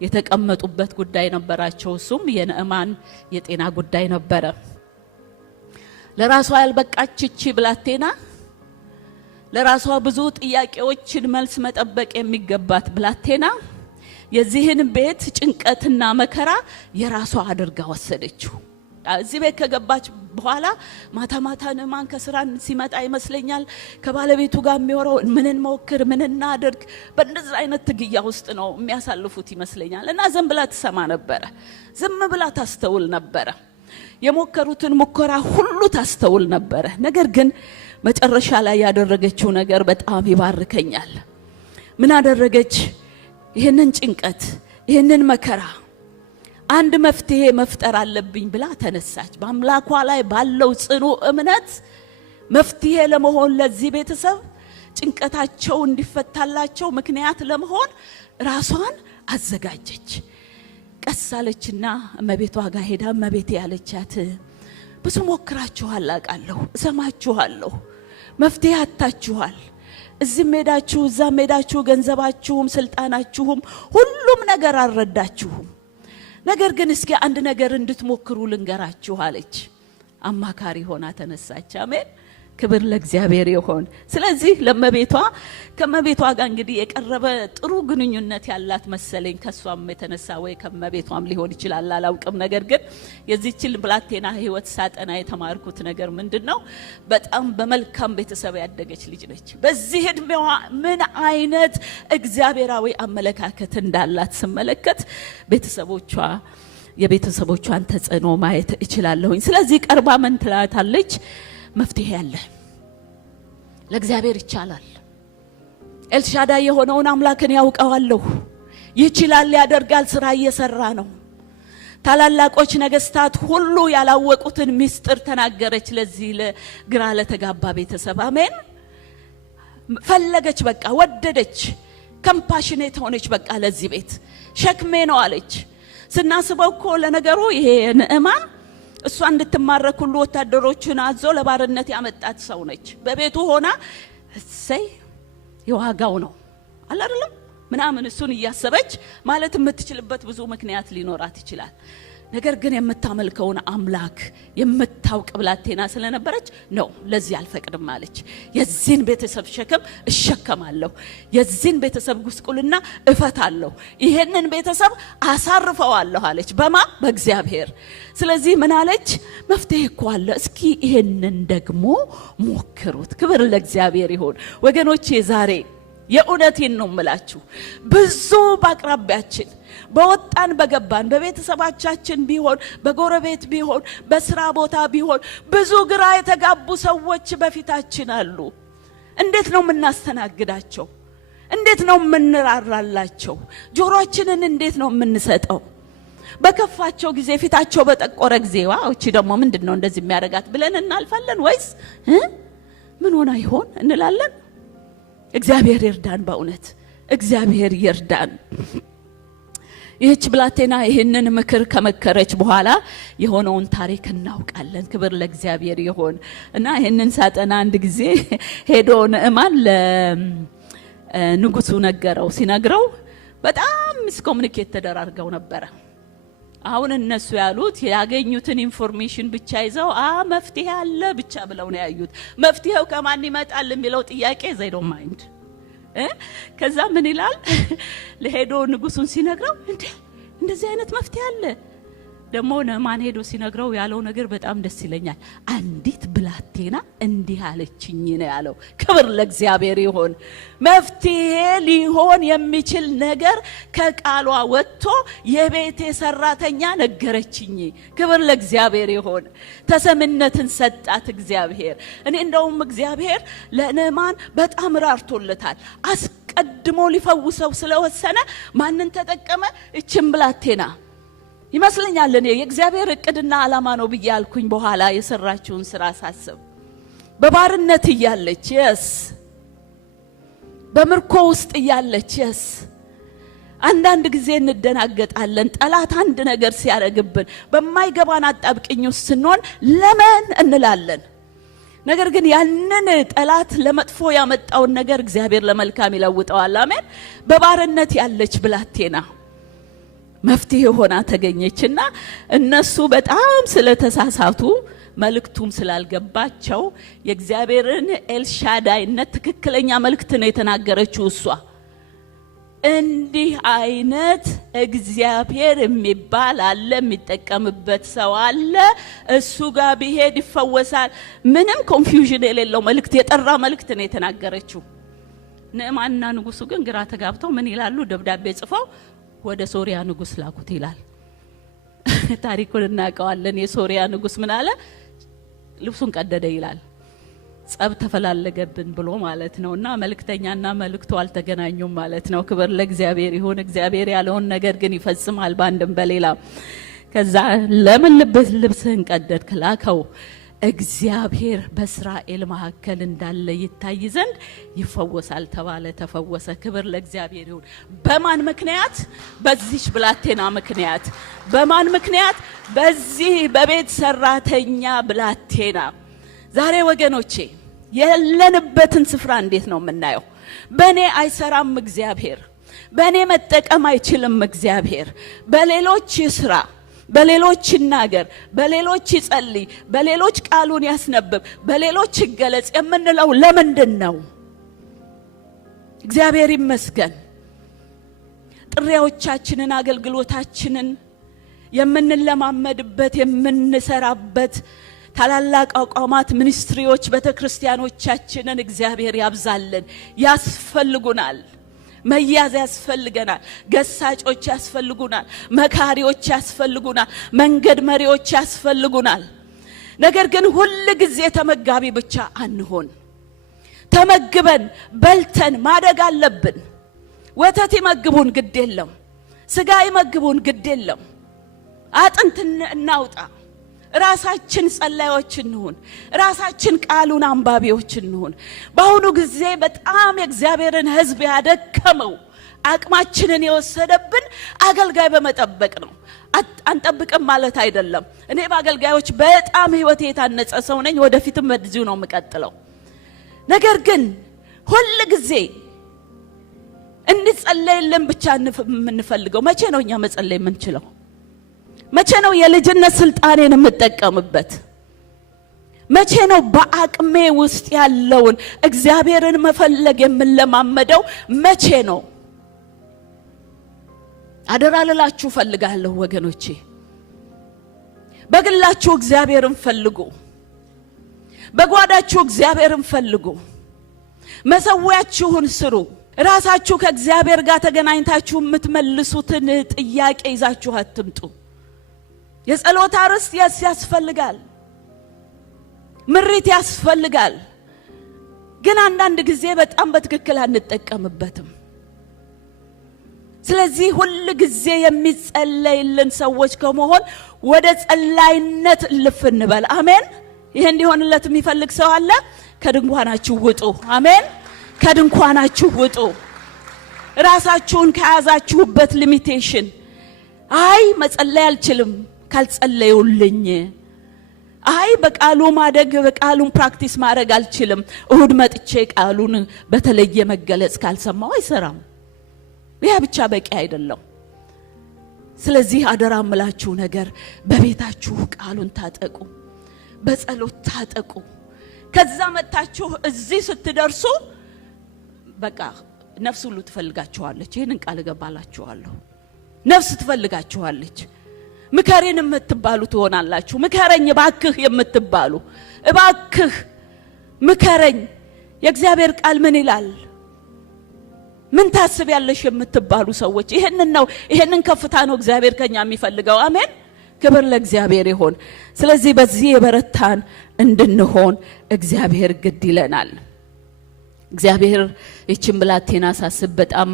የተቀመጡበት ጉዳይ ነበራቸው። እሱም የንዕማን የጤና ጉዳይ ነበረ። ለራሷ ያልበቃች እቺ ብላቴና፣ ለራሷ ብዙ ጥያቄዎችን መልስ መጠበቅ የሚገባት ብላቴና የዚህን ቤት ጭንቀትና መከራ የራሷ አድርጋ ወሰደችው። እዚህ ቤት ከገባች በኋላ ማታ ማታ ንዕማን ከስራ ሲመጣ ይመስለኛል ከባለቤቱ ጋር የሚወራው ምንን ሞክር ምን እናድርግ፣ በእንደዚህ አይነት ትግያ ውስጥ ነው የሚያሳልፉት ይመስለኛል። እና ዝም ብላ ትሰማ ነበረ፣ ዝም ብላ ታስተውል ነበረ። የሞከሩትን ሙከራ ሁሉ ታስተውል ነበረ። ነገር ግን መጨረሻ ላይ ያደረገችው ነገር በጣም ይባርከኛል። ምን አደረገች? ይሄንን ጭንቀት፣ ይሄንን መከራ አንድ መፍትሄ መፍጠር አለብኝ ብላ ተነሳች። በአምላኳ ላይ ባለው ጽኑ እምነት መፍትሄ ለመሆን ለዚህ ቤተሰብ ጭንቀታቸው እንዲፈታላቸው ምክንያት ለመሆን ራሷን አዘጋጀች። ቀስ አለችና እመቤቷ ጋር ሄዳ እመቤቴ ያለቻት፣ ብዙ ሞክራችኋል፣ አውቃለሁ፣ እሰማችኋለሁ፣ መፍትሄ አጣችኋል። እዚህም ሄዳችሁ እዛም ሄዳችሁ ገንዘባችሁም ስልጣናችሁም ሁሉም ነገር አልረዳችሁም። ነገር ግን እስኪ አንድ ነገር እንድትሞክሩ ልንገራችሁ አለች። አማካሪ ሆና ተነሳች። አሜን፣ ክብር ለእግዚአብሔር ይሁን። ስለዚህ ከመቤቷ ጋር እንግዲህ የቀረበ ጥሩ ግንኙነት ያላት መሰለኝ። ከሷም የተነሳ ወይ ከመቤቷም ሊሆን ይችላል አላውቅም። ነገር ግን የዚህችን ብላቴና ህይወት ሳጠና የተማርኩት ነገር ምንድነው? በጣም በመልካም ቤተሰብ ያደገች ልጅ ነች። በዚህ እድሜዋ ምን አይነት እግዚአብሔራዊ አመለካከት እንዳላት ስመለከት የቤተሰቦቿን ተጽዕኖ ማየት እችላለሁኝ። ስለዚህ ቀርባ ምን ትላታለች? መፍትሄ ያለ ለእግዚአብሔር ይቻላል። ኤልሻዳይ የሆነውን አምላክን ያውቀዋለሁ፣ ይችላል፣ ያደርጋል፣ ስራ እየሰራ ነው። ታላላቆች ነገስታት ሁሉ ያላወቁትን ምስጢር ተናገረች ለዚህ ለግራ ለተጋባ ቤተሰብ። አሜን። ፈለገች፣ በቃ ወደደች፣ ኮምፓሽኔት ሆነች። በቃ ለዚህ ቤት ሸክሜ ነው አለች። ስናስበው እኮ ለነገሩ ይሄ ንዕማን እሷ እንድትማረክ ሁሉ ወታደሮችን አዞ ለባርነት ያመጣት ሰው ነች። በቤቱ ሆና እሰይ የዋጋው ነው አይደለም ምናምን እሱን እያሰበች ማለት የምትችልበት ብዙ ምክንያት ሊኖራት ይችላል። ነገር ግን የምታመልከውን አምላክ የምታውቅ ብላቴና ስለነበረች ነው ለዚህ አልፈቅድም አለች። የዚህን ቤተሰብ ሸክም እሸከማለሁ፣ የዚህን ቤተሰብ ጉስቁልና እፈታለሁ፣ ይሄንን ቤተሰብ አሳርፈዋለሁ አለች። በእግዚአብሔር። ስለዚህ ምን አለች? መፍትሄ እኮ አለ፣ እስኪ ይሄንን ደግሞ ሞክሩት። ክብር ለእግዚአብሔር ይሁን። ወገኖቼ ዛሬ የእውነቴን ነው የምላችሁ፣ ብዙ በአቅራቢያችን በወጣን በገባን በቤተሰባችን ቢሆን በጎረቤት ቢሆን በስራ ቦታ ቢሆን ብዙ ግራ የተጋቡ ሰዎች በፊታችን አሉ። እንዴት ነው የምናስተናግዳቸው? እንዴት ነው የምንራራላቸው? ጆሮአችንን እንዴት ነው የምንሰጠው? በከፋቸው ጊዜ ፊታቸው በጠቆረ ጊዜ ዋው እቺ ደግሞ ምንድነው እንደዚህ የሚያረጋት ብለን እናልፋለን ወይስ ምን ሆና ይሆን እንላለን? እግዚአብሔር ይርዳን። በእውነት እግዚአብሔር ይርዳን። ይህች ብላቴና ይህንን ምክር ከመከረች በኋላ የሆነውን ታሪክ እናውቃለን። ክብር ለእግዚአብሔር ይሁን። እና ይህንን ሳጠና አንድ ጊዜ ሄዶ ንዕማን ለንጉሱ ነገረው። ሲነግረው በጣም ሚስኮሙኒኬት ተደራርገው ነበረ። አሁን እነሱ ያሉት ያገኙትን ኢንፎርሜሽን ብቻ ይዘው መፍትሄ አለ ብቻ ብለው ነው ያዩት። መፍትሄው ከማን ይመጣል የሚለው ጥያቄ they don't mind። ከዛ ምን ይላል? ለሄዶ ንጉሱን ሲነግረው እንደዚህ አይነት መፍትሄ አለ። ደግሞ ንዕማን ሄዶ ሲነግረው ያለው ነገር በጣም ደስ ይለኛል። አንዲት ብላቴና እንዲህ አለችኝ ነው ያለው። ክብር ለእግዚአብሔር ይሁን። መፍትሄ ሊሆን የሚችል ነገር ከቃሏ ወጥቶ የቤቴ ሰራተኛ ነገረችኝ። ክብር ለእግዚአብሔር ይሁን። ተሰምነትን ሰጣት እግዚአብሔር። እኔ እንደውም እግዚአብሔር ለንዕማን በጣም ራርቶለታል። አስቀድሞ ሊፈውሰው ስለወሰነ ማንን ተጠቀመ? እችን ብላቴና ይመስለኛል። እኔ የእግዚአብሔር እቅድና ዓላማ ነው ብያልኩኝ በኋላ የሰራችውን ስራ ሳስብ በባርነት እያለች በምርኮ ውስጥ እያለች አንዳንድ ጊዜ እንደናገጣለን። ጠላት አንድ ነገር ሲያረግብን በማይገባን አጣብቅኝ ውስጥ ስንሆን ለምን እንላለን። ነገር ግን ያንን ጠላት ለመጥፎ ያመጣውን ነገር እግዚአብሔር ለመልካም ይለውጠዋል። አሜን። በባርነት ያለች ብላቴና መፍትሄ ሆና ተገኘችና እነሱ በጣም ስለተሳሳቱ መልእክቱም ስላልገባቸው የእግዚአብሔርን ኤልሻዳይነት ትክክለኛ መልእክት ነው የተናገረችው እሷ። እንዲህ አይነት እግዚአብሔር የሚባል አለ፣ የሚጠቀምበት ሰው አለ፣ እሱ ጋር ቢሄድ ይፈወሳል። ምንም ኮንፊውዥን የሌለው መልእክት፣ የጠራ መልእክት ነው የተናገረችው። ንዕማንና ንጉሱ ግን ግራ ተጋብተው ምን ይላሉ? ደብዳቤ ጽፈው ወደ ሶሪያ ንጉስ ላኩት ይላል። ታሪኩን እናውቀዋለን። የሶሪያ ንጉስ ምን አለ? ልብሱን ቀደደ ይላል። ጸብ ተፈላለገብን ብሎ ማለት ነውና መልእክተኛና መልእክቱ አልተገናኙም ማለት ነው። ክብር ለእግዚአብሔር ይሁን። እግዚአብሔር ያለውን ነገር ግን ይፈጽማል በአንድም በሌላ። ከዛ ለምን ልብስህን ቀደድክ? ላከው እግዚአብሔር በእስራኤል መካከል እንዳለ ይታይ ዘንድ ይፈወሳል ተባለ። ተፈወሰ። ክብር ለእግዚአብሔር ይሁን። በማን ምክንያት? በዚህ ብላቴና ምክንያት። በማን ምክንያት? በዚህ በቤት ሰራተኛ ብላቴና። ዛሬ ወገኖቼ የለንበትን ስፍራ እንዴት ነው የምናየው? በኔ አይሰራም እግዚአብሔር፣ በኔ መጠቀም አይችልም እግዚአብሔር። በሌሎች ይስራ፣ በሌሎች ይናገር፣ በሌሎች ይጸልይ፣ በሌሎች ቃሉን ያስነብብ፣ በሌሎች ይገለጽ የምንለው ለምንድን ነው? እግዚአብሔር ይመስገን ጥሪያዎቻችንን አገልግሎታችንን የምንለማመድበት የምንሰራበት ታላላቅ አቋማት ሚኒስትሪዎች ቤተክርስቲያኖቻችንን እግዚአብሔር ያብዛልን። ያስፈልጉናል። መያዝ ያስፈልገናል። ገሳጮች ያስፈልጉናል። መካሪዎች ያስፈልጉናል። መንገድ መሪዎች ያስፈልጉናል። ነገር ግን ሁሉ ጊዜ ተመጋቢ ብቻ አንሆን። ተመግበን በልተን ማደግ አለብን። ወተት ይመግቡን ግድ የለም፣ ስጋ ይመግቡን ግድ የለም። አጥንት እናውጣ። ራሳችን ጸላዮች እንሁን። ራሳችን ቃሉን አንባቢዎች እንሁን። በአሁኑ ጊዜ በጣም የእግዚአብሔርን ሕዝብ ያደከመው አቅማችንን የወሰደብን አገልጋይ በመጠበቅ ነው። አንጠብቅም ማለት አይደለም። እኔ በአገልጋዮች በጣም ህይወቴ የታነጸ ሰው ነኝ። ወደፊትም በዚሁ ነው የምቀጥለው። ነገር ግን ሁሉ ጊዜ እንጸለይልን ብቻ የምንፈልገው መቼ ነው እኛ መጸለይ የምንችለው? መቼ ነው የልጅነት ስልጣኔን የምጠቀምበት? መቼ ነው በአቅሜ ውስጥ ያለውን እግዚአብሔርን መፈለግ የምለማመደው? መቼ ነው? አደራ ልላችሁ ፈልጋለሁ ወገኖቼ፣ በግላችሁ እግዚአብሔርን ፈልጉ። በጓዳችሁ እግዚአብሔርን ፈልጉ። መሰዊያችሁን ስሩ። ራሳችሁ ከእግዚአብሔር ጋር ተገናኝታችሁ የምትመልሱትን ጥያቄ ይዛችሁ አትምጡ። የጸሎት አርዕስት ያስፈልጋል። ምሪት ያስፈልጋል። ግን አንዳንድ ጊዜ በጣም በትክክል አንጠቀምበትም። ስለዚህ ሁሉ ጊዜ የሚጸለይልን ሰዎች ከመሆን ወደ ጸላይነት ልፍ እንበል። አሜን። ይሄ እንዲሆንለት የሚፈልግ ሰው አለ? ከድንኳናችሁ ውጡ። አሜን። ከድንኳናችሁ ውጡ። ራሳችሁን ከያዛችሁበት ሊሚቴሽን፣ አይ መጸለይ አልችልም ካልጸለዩልኝ፣ አይ በቃሉ ማደግ በቃሉን ፕራክቲስ ማድረግ አልችልም፣ እሁድ መጥቼ ቃሉን በተለየ መገለጽ ካልሰማው አይሰራም። ይሄ ብቻ በቂ አይደለም። ስለዚህ አደራ እምላችሁ ነገር በቤታችሁ ቃሉን ታጠቁ፣ በጸሎት ታጠቁ። ከዛ መጣችሁ እዚህ ስትደርሱ በቃ ነፍስ ሁሉ ትፈልጋችኋለች። ይሄንን ቃል ገባላችኋለሁ። ነፍስ ትፈልጋችኋለች። ምከሬን የምትባሉ ትሆናላችሁ። ምከረኝ እባክህ የምትባሉ፣ እባክህ ምከረኝ፣ የእግዚአብሔር ቃል ምን ይላል፣ ምን ታስቢያለሽ የምትባሉ ሰዎች ይሄንን ከፍታ ነው እግዚአብሔር ከኛ የሚፈልገው። አሜን። ክብር ለእግዚአብሔር ይሁን። ስለዚህ በዚህ የበረታን እንድንሆን እግዚአብሔር ግድ ይለናል። እግዚአብሔር እቺን ብላቴና ሳስብ በጣም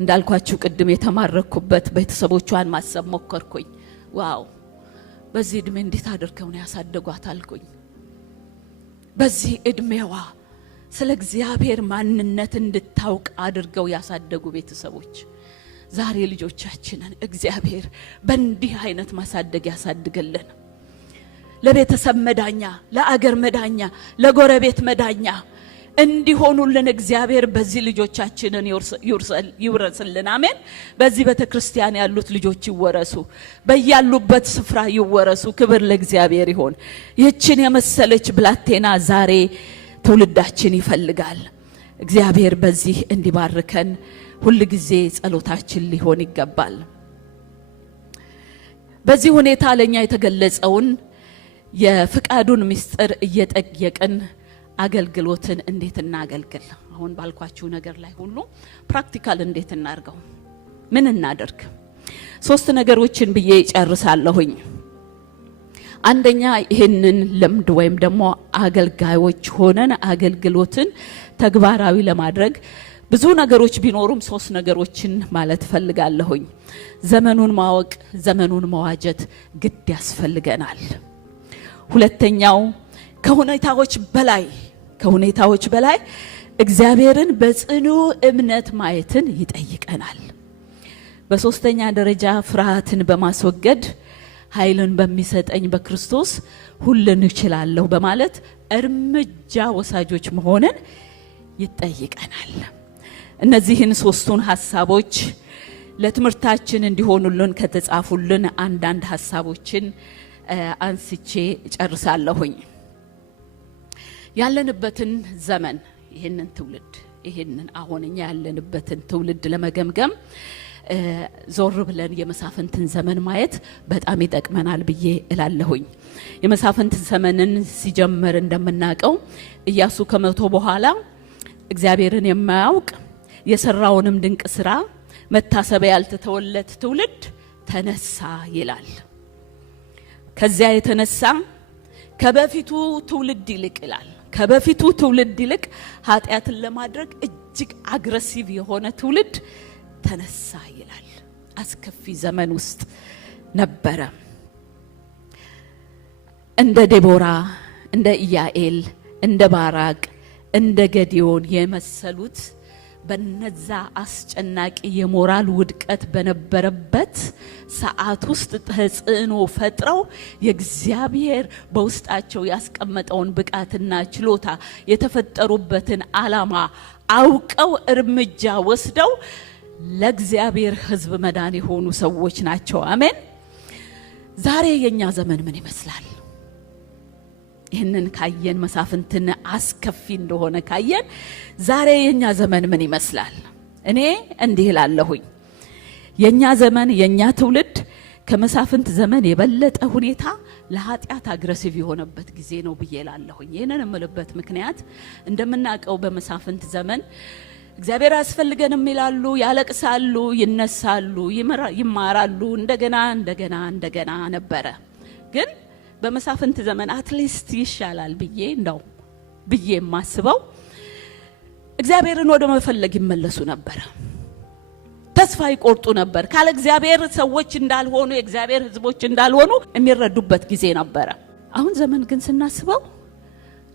እንዳልኳችሁ ቅድም የተማረኩበት ቤተሰቦቿን ማሰብ ሞከርኩኝ። ዋው በዚህ እድሜ እንዴት አድርገው ነው ያሳደጓት አልኩኝ። በዚህ እድሜዋ ስለ እግዚአብሔር ማንነት እንድታውቅ አድርገው ያሳደጉ ቤተሰቦች ዛሬ ልጆቻችንን እግዚአብሔር በእንዲህ አይነት ማሳደግ ያሳድገልን። ለቤተሰብ መዳኛ፣ ለአገር መዳኛ፣ ለጎረቤት መዳኛ እንዲሆኑልን እግዚአብሔር በዚህ ልጆቻችንን ይወርስልን። አሜን። በዚህ ቤተክርስቲያን ያሉት ልጆች ይወረሱ፣ በያሉበት ስፍራ ይወረሱ። ክብር ለእግዚአብሔር ይሁን። ይህችን የመሰለች ብላቴና ዛሬ ትውልዳችን ይፈልጋል። እግዚአብሔር በዚህ እንዲባርከን ሁሉ ጊዜ ጸሎታችን ሊሆን ይገባል። በዚህ ሁኔታ ለኛ የተገለጸውን የፍቃዱን ምስጢር እየጠየቅን አገልግሎትን እንዴት እናገልግል? አሁን ባልኳችሁ ነገር ላይ ሁሉ ፕራክቲካል እንዴት እናርገው? ምን እናደርግ? 3 ነገሮችን ብዬ ጨርሳለሁኝ። አንደኛ ይሄንን ልምድ ወይም ደግሞ አገልጋዮች ሆነን አገልግሎትን ተግባራዊ ለማድረግ ብዙ ነገሮች ቢኖሩም 3 ነገሮችን ማለት ፈልጋለሁኝ። ዘመኑን ማወቅ፣ ዘመኑን መዋጀት ግድ ያስፈልገናል። ሁለተኛው ከሁኔታዎች በላይ እግዚአብሔርን በጽኑ እምነት ማየትን ይጠይቀናል። በሶስተኛ ደረጃ ፍርሃትን በማስወገድ ኃይልን በሚሰጠኝ በክርስቶስ ሁሉን እችላለሁ በማለት እርምጃ ወሳጆች መሆንን ይጠይቀናል። እነዚህን 3ቱን ሐሳቦች ለትምህርታችን እንዲሆኑልን ከተጻፉልን አንዳንድ ሐሳቦችን አንስቼ ጨርሳለሁኝ። ያለንበትን ዘመን ይሄንን አሁንኛ ያለንበትን ትውልድ ለመገምገም ዞር ብለን የመሳፍንትን ዘመን ማየት በጣም ይጠቅመናል ብዬ እላለሁኝ። የመሳፍንትን ዘመንን ሲጀምር እንደምናውቀው ኢያሱ ከመቶ በኋላ እግዚአብሔርን የማያውቅ የሰራውንም ድንቅ ስራ መታሰቢያ ያልተተወለት ትውልድ ተነሳ ይላል። ከዚያ የተነሳ ከበፊቱ ትውልድ ይልቅ ይላል ከበፊቱ ትውልድ ይልቅ ኃጢአትን ለማድረግ እጅግ አግሬሲቭ የሆነ ትውልድ ተነሳ ይላል። አስከፊ ዘመን ውስጥ ነበረ። እንደ ዴቦራ፣ እንደ ኢያኤል፣ እንደ ባራቅ፣ እንደ ገዲዮን የመሰሉት በነዛ አስጨናቂ የሞራል ውድቀት በነበረበት ሰዓት ውስጥ ተጽዕኖ ፈጥረው የእግዚአብሔር በውስጣቸው ያስቀመጠውን ብቃትና ችሎታ የተፈጠሩበትን ዓላማ አውቀው እርምጃ ወስደው ለእግዚአብሔር ሕዝብ መዳን የሆኑ ሰዎች ናቸው። አሜን። ዛሬ የኛ ዘመን ምን ይመስላል? ይህንን ካየን መሳፍንትን አስከፊ እንደሆነ ካየን ዛሬ የኛ ዘመን ምን ይመስላል? እኔ እንዲህ እላለሁኝ የኛ ዘመን የኛ ትውልድ ከመሳፍንት ዘመን የበለጠ ሁኔታ ለኃጢአት አግሬሲቭ የሆነበት ጊዜ ነው ብዬ እላለሁኝ። ይህንን እምልበት ምክንያት እንደምናውቀው በመሳፍንት ዘመን እግዚአብሔር ያስፈልገንም ይላሉ፣ ያለቅሳሉ፣ ይነሳሉ፣ ይማራሉ፣ እንደገና ነበረ። ግን በመሳፍንት ዘመን አትሊስት ይሻላል ብዬ የማስበው እግዚአብሔርን ወደ መፈለግ ይመለሱ ነበር። ተስፋ ይቆርጡ ነበር። ካለ እግዚአብሔር ሰዎች እንዳልሆኑ የእግዚአብሔር ሕዝቦች እንዳልሆኑ የሚረዱበት ጊዜ ነበር። አሁን ዘመን ግን ስናስበው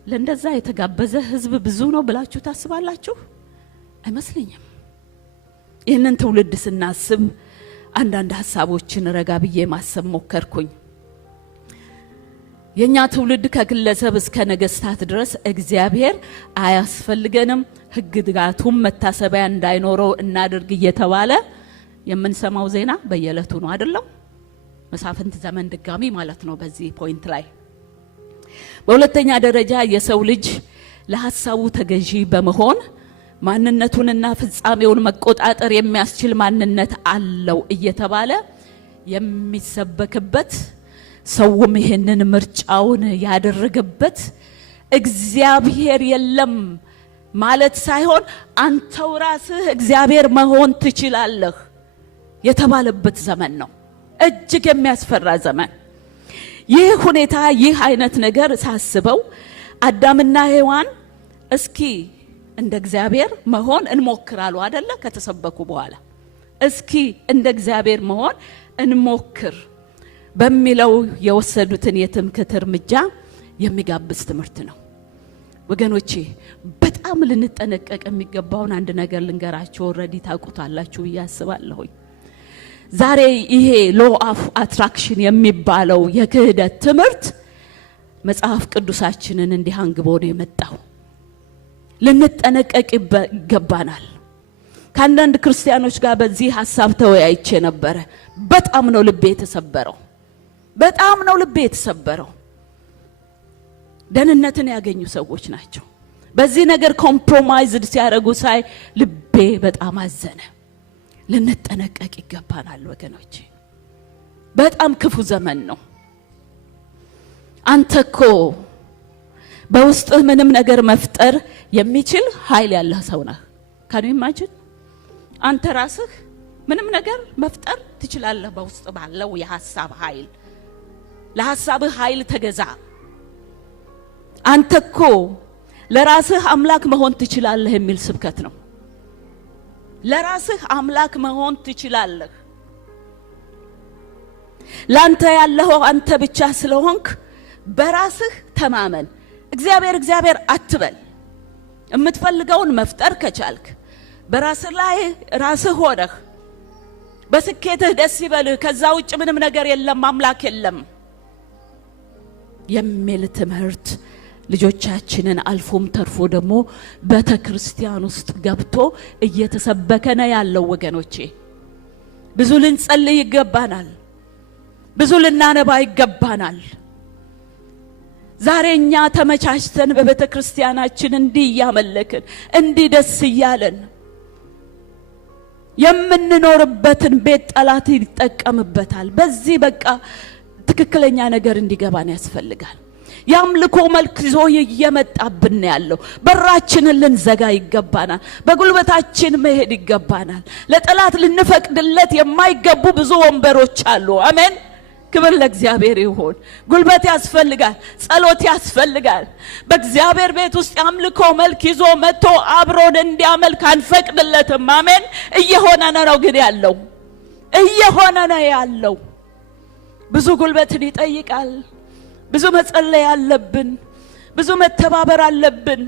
ለእንደዛ የተጋበዘ ሕዝብ ብዙ ነው ብላችሁ ታስባላችሁ? አይመስለኝም። ይህንን ትውልድ ስናስብ አንዳንድ ሐሳቦችን ረጋ ብዬ ማሰብ ሞከርኩኝ። የኛ ትውልድ ከግለሰብ እስከ ነገስታት ድረስ እግዚአብሔር አያስፈልገንም፣ ሕግጋቱም መታሰቢያ እንዳይኖረው እናድርግ እየተባለ የምንሰማው ዜና በየዕለቱ ነው አይደለም? መሳፍንት ዘመን ድጋሚ ማለት ነው በዚህ ፖይንት ላይ። በሁለተኛ ደረጃ የሰው ልጅ ለሐሳቡ ተገዢ በመሆን ማንነቱንና ፍጻሜውን መቆጣጠር የሚያስችል ማንነት አለው እየተባለ የሚሰበክበት ሰውም ይሄንን ምርጫውን ያደረገበት እግዚአብሔር የለም ማለት ሳይሆን አንተው ራስህ እግዚአብሔር መሆን ትችላለህ የተባለበት ዘመን ነው። እጅግ የሚያስፈራ ዘመን። ይህ ሁኔታ ይህ አይነት ነገር ሳስበው አዳምና ሔዋን እስኪ እንደ እግዚአብሔር መሆን እንሞክራሉ አይደለ? ከተሰበኩ በኋላ እስኪ እንደ እግዚአብሔር መሆን እንሞክር በሚለው የወሰዱትን የትምክህት እርምጃ የሚጋብዝ ትምህርት ነው። ወገኖቼ በጣም ልንጠነቀቅ የሚገባውን አንድ ነገር ልንገራችሁ። ኦልሬዲ ታውቁታላችሁ ብዬ አስባለሁኝ። ዛሬ ይሄ ሎ ኦፍ አትራክሽን የሚባለው የክህደት ትምህርት መጽሐፍ ቅዱሳችንን እንዲህ አንግቦ ነው የመጣው። ልንጠነቀቅ ይገባናል። ከአንዳንድ ክርስቲያኖች ጋር በዚህ ሐሳብ ተወያይቼ ነበረ። በጣም ነው ልቤ የተሰበረው። ደህንነትን ያገኙ ሰዎች ናቸው። በዚህ ነገር ኮምፕሮማይዝድ ሲያደርጉ ሳይ ልቤ በጣም አዘነ። ልንጠነቀቅ ይገባናል ወገኖቼ። በጣም ክፉ ዘመን ነው። አንተኮ በውስጥህ ምንም ነገር መፍጠር የሚችል ኃይል ያለህ ሰው ነህ። ካኑ ኢማጂን አንተ ራስህ ምንም ነገር መፍጠር ትችላለህ በውስጥ ባለው የሐሳብ ኃይል። ለሐሳብህ ኃይል ተገዛ። አንተኮ ለራስህ አምላክ መሆን ትችላለህ የሚል ስብከት ነው። ለራስህ አምላክ መሆን ትችላለህ። ላንተ ያለው አንተ ብቻ ስለሆንክ በራስህ ተማመን። እግዚአብሔር አትበል። የምትፈልገውን መፍጠር ከቻልክ በራስህ ላይ ራስህ ሆነህ በስኬትህ ደስ ይበልህ። ከዛ ውጭ ምንም ነገር የለም፣ አምላክ የለም የሚል ትምህርት ልጆቻችንን አልፎም ተርፎ ደግሞ በተክርስቲያን ውስጥ ገብቶ እየተሰበከ ነው ያለው ወገኖቼ። ብዙ ልንጸልይ ይገባናል። ብዙ ልናነባ ይገባናል። ዛሬኛ ተመቻችተን በቤተክርስቲያናችን እንዲህ ያመለክን እንዲህ ደስ ይያለን የምንኖርበትን ቤት ጠላት ይጠቀምበታል። በዚህ በቃ ትክክለኛ ነገር እንዲገባን ያስፈልጋል። ያምልኮ መልክ ይዞ እየመጣብን ያለው በራችንን ልንዘጋ ይገባናል። በጉልበታችን መሄድ ይገባናል። ለጠላት ልንፈቅድለት የማይገቡ ብዙ ወንበሮች አሉ። አሜን። ክብር ለእግዚአብሔር ይሁን። ጉልበት ያስፈልጋል፣ ጸሎት ያስፈልጋል። በእግዚአብሔር ቤት ውስጥ ያምልኮ መልክ ይዞ መጥቶ አብሮን እንዲያመልክ አንፈቅድለትም። አሜን። እየሆነ ነው ግን ያለው ብዙ ጉልበትን ይጠይቃል። ብዙ መጸለይ አለብን። ብዙ መተባበር አለብን።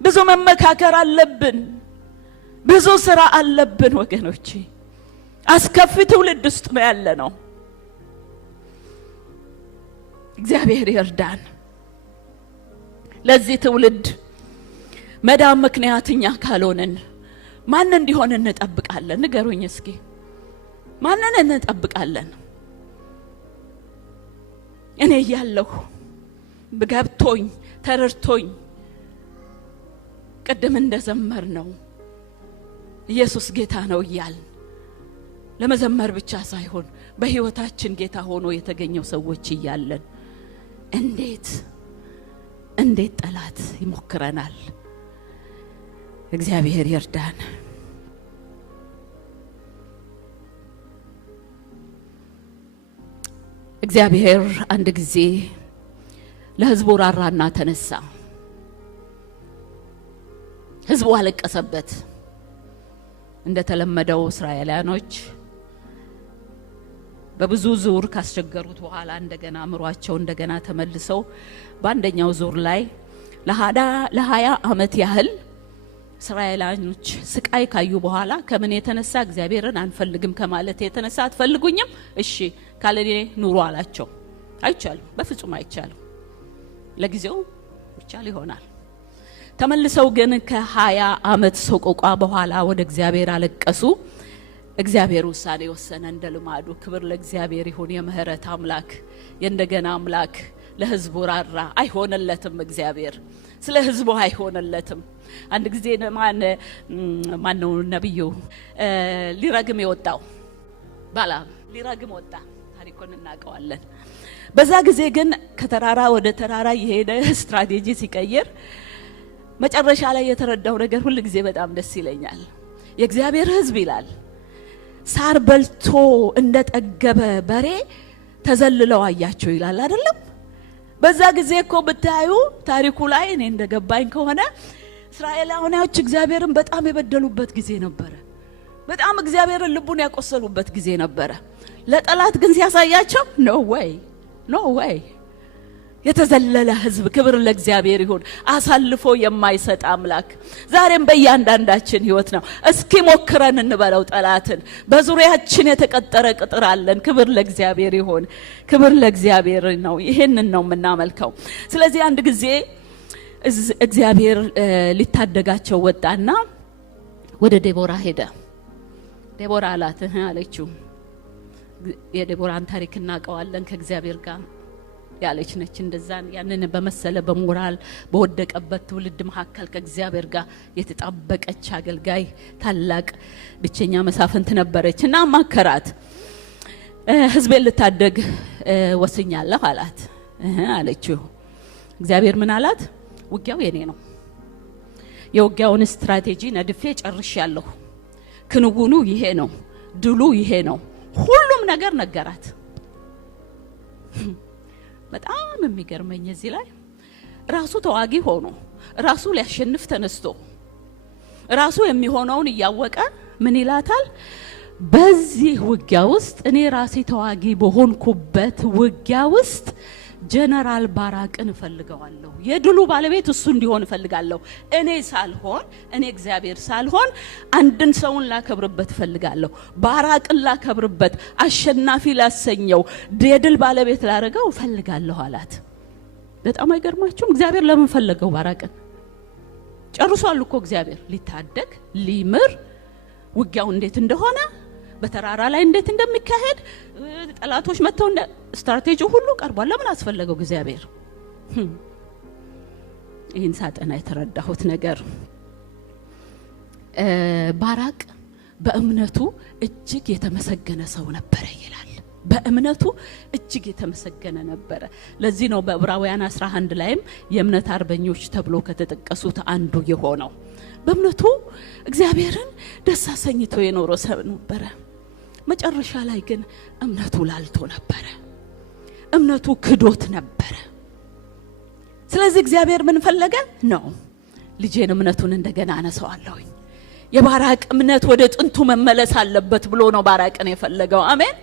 ብዙ መመካከር አለብን። ብዙ ስራ አለብን ወገኖቼ። አስከፊ ትውልድ ውስጥ ነው ያለነው። እግዚአብሔር ይርዳን። ለዚህ ትውልድ መዳን ምክንያትኛ ካልሆነን ማን እንዲሆን እንጠብቃለን? ንገሩኝ እስኪ። ማንን እንጠብቃለን? እኔ ያለሁ በጋብቶኝ ተረርቶኝ ቀደም እንደዘመር ነው ኢየሱስ ጌታ ነው ይያል ለመዘመር ብቻ ሳይሆን በህይወታችን ጌታ ሆኖ የተገኘው ሰዎች ይያለን እንዴት ጠላት ይሞክረናል እግዚአብሔር ይርዳን እግዚአብሔር አንድ ጊዜ ለህዝቡ ራራና ተነሳ ህዝቡ አለቀሰበት እንደተለመደው እስራኤላውያኖች በብዙ ዙር ካስቸገሩት በኋላ እንደገና አምሯቸው እንደገና ተመልሰው በአንደኛው ዙር ላይ ለ20 አመት ያህል እስራኤላውያኖች ስቃይ ካዩ በኋላ ከምን የተነሳ እግዚአብሔርን አንፈልግም ከማለት የተነሳ አትፈልጉኝም እሺ ካለኔ ኑሩ አላቸው አይቻሉ በፍጹም አይቻሉ ለጊዜው ይቻል ይሆናል ተመልሰው ግን ከ20 አመት ሰቆቃ በኋላ ወደ እግዚአብሔር አለቀሱ እግዚአብሔር ውሳኔ ወሰነ እንደልማዱ ክብር ለእግዚአብሔር ይሁን የምህረት አምላክ የእንደገና አምላክ ለህዝቡ ራራ አይሆነለትም እግዚአብሔር ስለ ህዝቡ አይሆነለትም አንድ ጊዜ ማን ነው ነብዩ ሊረግም የወጣው ባላም ሊረግም ወጣ ታሪኩን እናቀዋለን በዛ ጊዜ ግን ከተራራ ወደ ተራራ የሄደ ስትራቴጂ ሲቀየር መጨረሻ ላይ የተረዳው ነገር ሁሉ ጊዜ በጣም ደስ ይለኛል የእግዚአብሔር ህዝብ ይላል ሳር በልቶ እንደጠገበ በሬ ተዘልለው አያቸው ይላል አይደለም በዛ ጊዜ እኮ ብታዩ ታሪኩ ላይ እኔ እንደገባኝ ከሆነ እስራኤላውያኖች እግዚአብሔርን በጣም የበደሉበት ጊዜ ነበር በጣም እግዚአብሔርን ልቡን ያቆሰሉበት ጊዜ ነበር ለጠላት ግን ሲያሳያቸው ኖ ወይ የተዘለለ ህዝብ ክብር ለእግዚአብሔር ይሁን አሳልፎ የማይሰጥ አምላክ ዛሬም በእያንዳንዳችን ህይወት ነው እስኪ ሞክረን እንበለው ጠላትን በዙሪያችን የተቀጠረ ቅጥር አለን ክብር ለእግዚአብሔር ይሁን ክብር ለእግዚአብሔር ነው ይሄንን ነው የምናመልከው ስለዚህ አንድ ጊዜ እግዚአብሔር ሊታደጋቸው ወጣና ወደ ዴቦራ ሄደ ዴቦራ አላት አለችው የዴቦራን ታሪክ እናቀዋለን ከእግዚአብሔር ጋር ያለች ነች እንደዛን ያንን በመሰለ በሞራል በወደቀበት ትውልድ መሐከል ከእግዚአብሔር ጋር የተጣበቀች አገልጋይ ታላቅ ብቸኛ መሳፍንት ነበረችና ማከራት ህዝቤን ልታደግ ወስኛለሁ አላት አለችው እግዚአብሔር ምን አላት ውጊያው የኔ ነው የውጊያውን ስትራቴጂ ነድፌ ጨርሻለሁ ክንውኑ ይሄ ነው ድሉ ይሄ ነው ሁሉም ነገር ነገራት በጣም የሚገርመኝ እዚህ ላይ ራሱ ተዋጊ ሆኖ ራሱ ሊያሸንፍ ተነስቶ ራሱ የሚሆነውን ያወቀ ምን ይላታል በዚህ ውጊያ ውስጥ እኔ ራሴ ተዋጊ በሆንኩበት ውጊያ ውስጥ ጀነራል ባራቅን ፈልገዋለሁ የድሉ ባለቤት እሱ እንዲሆን ፈልጋለሁ እኔ ሳልሆን እኔ እግዚአብሔር ሳልሆን አንድን ሰውን ላከብርበት ፈልጋለሁ ባራቅን ላከብርበት አሸናፊ ላሰኘው የድል ባለቤት ላረጋው ፈልጋለሁ አላት በጣም አይገርማችሁም እግዚአብሔር ለምን ፈለገው ባራቅን ጨርሷል እኮ እግዚአብሔር ሊታደግ ሊምር ውጊያው እንዴት እንደሆነ በተራራ ላይ እንዴት እንደሚካሄድ ጠላቶች መተው እንደ ስትራቴጂ ሁሉ ቀርቧል ለምን አስፈለገው እግዚአብሔር ይህን ሳጠና የተረዳሁት ነገር ባራቅ በእምነቱ እጅግ የተመሰገነ ሰው ነበር ይላል በእምነቱ እጅግ የተመሰገነ ነበር ለዚህ ነው በዕብራውያን 11 ላይም የእምነት አርበኞች ተብሎ ከተጠቀሱት አንዱ የሆነው በእምነቱ እግዚአብሔርን ደስ አሰኝቶ የኖረ ሰው ነበር መጨረሻ ላይ ግን እምነቱ ላልቶ ነበር እምነቱ ክዶት ነበር ስለዚህ እግዚአብሔር ምን ፈለገ ነው ልጄን እምነቱን እንደገና አነሳዋለሁ የባራቅ እምነት ወደ ጥንቱ መመለስ አለበት ብሎ ነው ባራቅን የፈለገው አሜን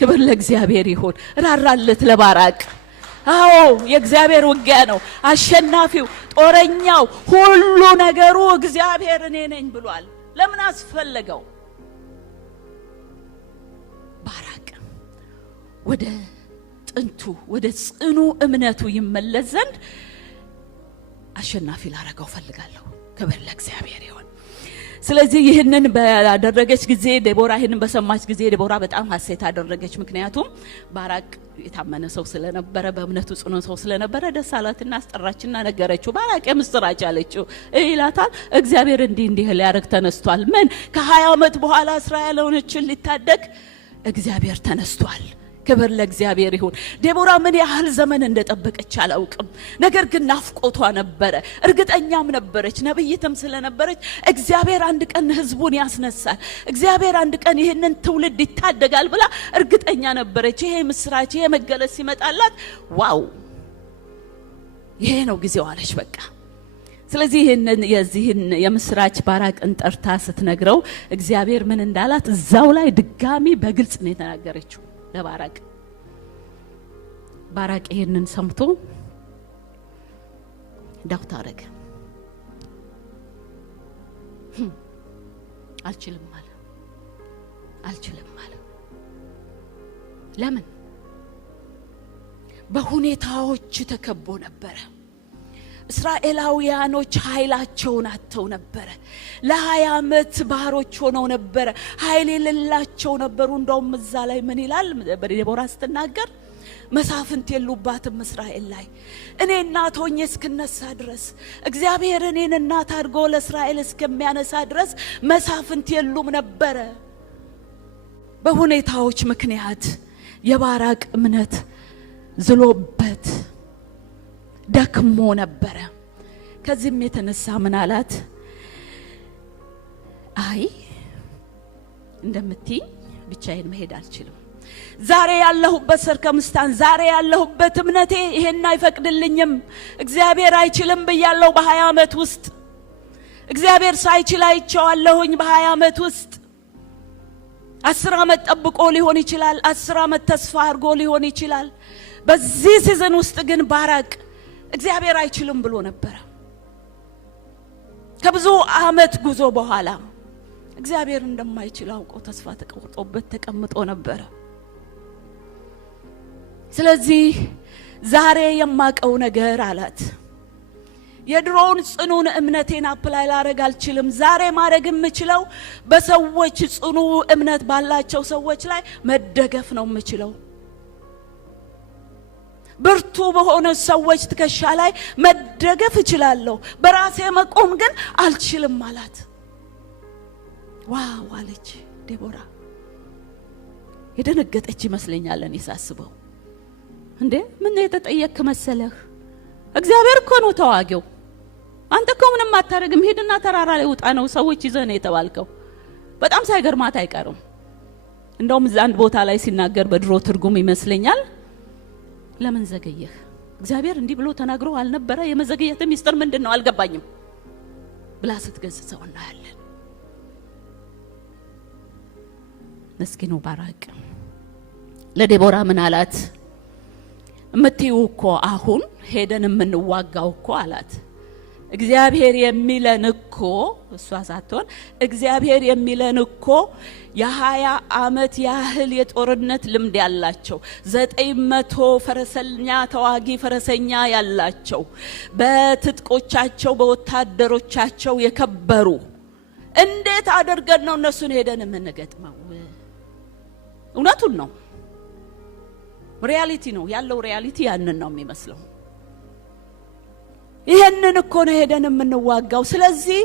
ክብር ለእግዚአብሔር ይሁን ራራለት ለባራቅ አዎ የእግዚአብሔር ውጊያ ነው አሸናፊው ጦረኛው ሁሉ ነገሩ እግዚአብሔር እኔ ነኝ ብሏል ለምን አስፈለገው ባራቅ ወደ ጥንቱ ወደ ጽኑ እምነቱ ይመለስ ዘንድ አሸናፊ ላረጋው ፈልጋለሁ ክብር ለእግዚአብሔር ይሁን ስለዚህ ይህንን ባደረገች ጊዜ ዴቦራ ይህንን በሰማች ጊዜ ዴቦራ በጣም ሐሴት አደረገች። ምክንያቱም ባራቅ የታመነ ሰው ስለነበረ በእምነቱ ጽኑ ሰው ስለነበረ ደስ አላትና አስጠራችና ነገረችው። ባራቅ የምስራች አለችው ይላታል እግዚአብሔር እንዲህ ሊያረግ ተነስቷል። ምን ከ20 ዓመት በኋላ እስራኤልን ሊታደግ እግዚአብሔር ተነስቷል። ክብር ለእግዚአብሔር ይሁን። ዴቦራ ምን ያህል ዘመን እንደጠበቀች አላውቅም። ነገር ግን ናፍቆቷ ነበረ። እርግጠኛም ነበረች ነብይትም ስለነበረች እግዚአብሔር አንድ ቀን ህዝቡን ያስነሳል፣ እግዚአብሔር አንድ ቀን ይሄንን ትውልድ ይታደጋል ብላ እርግጠኛ ነበረች። ይሄ ምስራች ይሄ መገለጽ ሲመጣላት ዋው ይሄ ነው ጊዜው አለች በቃ። ስለዚህ የዚህን የምስራች ባራቅን ጠርታ ስትነግረው እግዚአብሔር ምን እንዳላት እዛው ላይ ድጋሚ በግልጽ ነው የተናገረችው ለባራቅ። ባራቅ ይሄንን ሰምቶ ዳውት አረገ። አልችልም አለ። ለምን? በሁኔታዎች ተከቦ ነበር። እስራኤላውያኖች ኃይላቸውን አጥተው ነበር። ለ20 ዓመት ባሮች ሆነው ነበር። ኃይል የሌላቸው ነበሩ። እንደውም እዛ ላይ ምን ይላል ዴቦራ ስትናገር መሳፍንት የሉባትም እስራኤል ላይ። እኔ እናት ሆኜ እስክነሳ ድረስ እግዚአብሔር እኔን እናት አድርጎ ለእስራኤል እስከሚያነሳ ድረስ መሳፍንት የሉም ነበር። በሁኔታዎች ምክንያት የባራቅ እምነት ዝሎበት ደክሞ ነበር። ከዚህም የተነሳ ምን አላት? አይ እንደምትይ ብቻዬን መሄድ አልችልም። ዛሬ ያለሁበት ሰርከምስታንስ ዛሬ ያለሁበት እምነቴ ይሄን አይፈቅድልኝም። እግዚአብሔር አይችልም ብያለሁ። በ20 ዓመት ውስጥ እግዚአብሔር ሳይችል አይቼዋለሁኝ። በ20 ዓመት ውስጥ 10 ዓመት ጠብቆ ሊሆን ይችላል፣ 10 ዓመት ተስፋ አድርጎ ሊሆን ይችላል። በዚህ ሲዝን ውስጥ ግን ባራቅ እግዚአብሔር አይችልም ብሎ ነበር። ከብዙ ዓመት ጉዞ በኋላ እግዚአብሔር እንደማይችል አውቆ ተስፋ ተቆርጦበት ተቀምጦ ነበር። ስለዚህ ዛሬ የማቀው ነገር አላት የድሮውን ጽኑን እምነቴን አፕላይ ላረግ አልችልም። ዛሬ ማረግ የምችለው በሰዎች ጽኑ እምነት ባላቸው ሰዎች ላይ መደገፍ ነው የምችለው። ብርቱ በሆነ ሰዎች ትከሻ ላይ መደገፍ እችላለሁ። በራሴ መቆም ግን አልችልም አላት። ዋው አለች ዴቦራ። የደነገጠች ይመስለኛል እኔ ሳስበው። እንዴ ምን የተጠየቅክ መሰለህ? እግዚአብሔር እኮ ነው ተዋጊው። አንተ እኮ ምንም አታረግም። ሄድና ተራራ ላይ ውጣ ነው ሰዎች ይዘህ ነው የተባልከው። በጣም ሳይገርማት አይቀርም። እንደውም አንድ ቦታ ላይ ሲናገር በድሮ ትርጉም ይመስለኛል ለምን ዘገየህ? እግዚአብሔር እንዲህ ብሎ ተናግሮ አልነበረ? የመዘግየት ሚስጥር ምንድነው? አልገባኝም ብላ ስትገስጸው እናያለን። መስኪኑ ባራቅ ለዴቦራ ምን አላት? እምትይው እኮ አሁን ሄደን የምንዋጋው እኮ አላት እግዚአብሔር የሚለን እኮ እሷ ሳትሆን እግዚአብሔር የሚለን እኮ የ20 ዓመት ያህል የጦርነት ልምድ ያላቸው 900 ፈረሰኛ ተዋጊ ፈረሰኛ ያላቸው በትጥቆቻቸው በወታደሮቻቸው የከበሩ እንዴት አድርገን ነው እነሱን ሄደን የምንገጥመው? እውነቱን ነው። ሪያሊቲ ነው ያለው። ሪያሊቲ ያንን ነው የሚመስለው። ይሄንን እኮ ነው ሄደን የምንዋጋው። ስለዚህ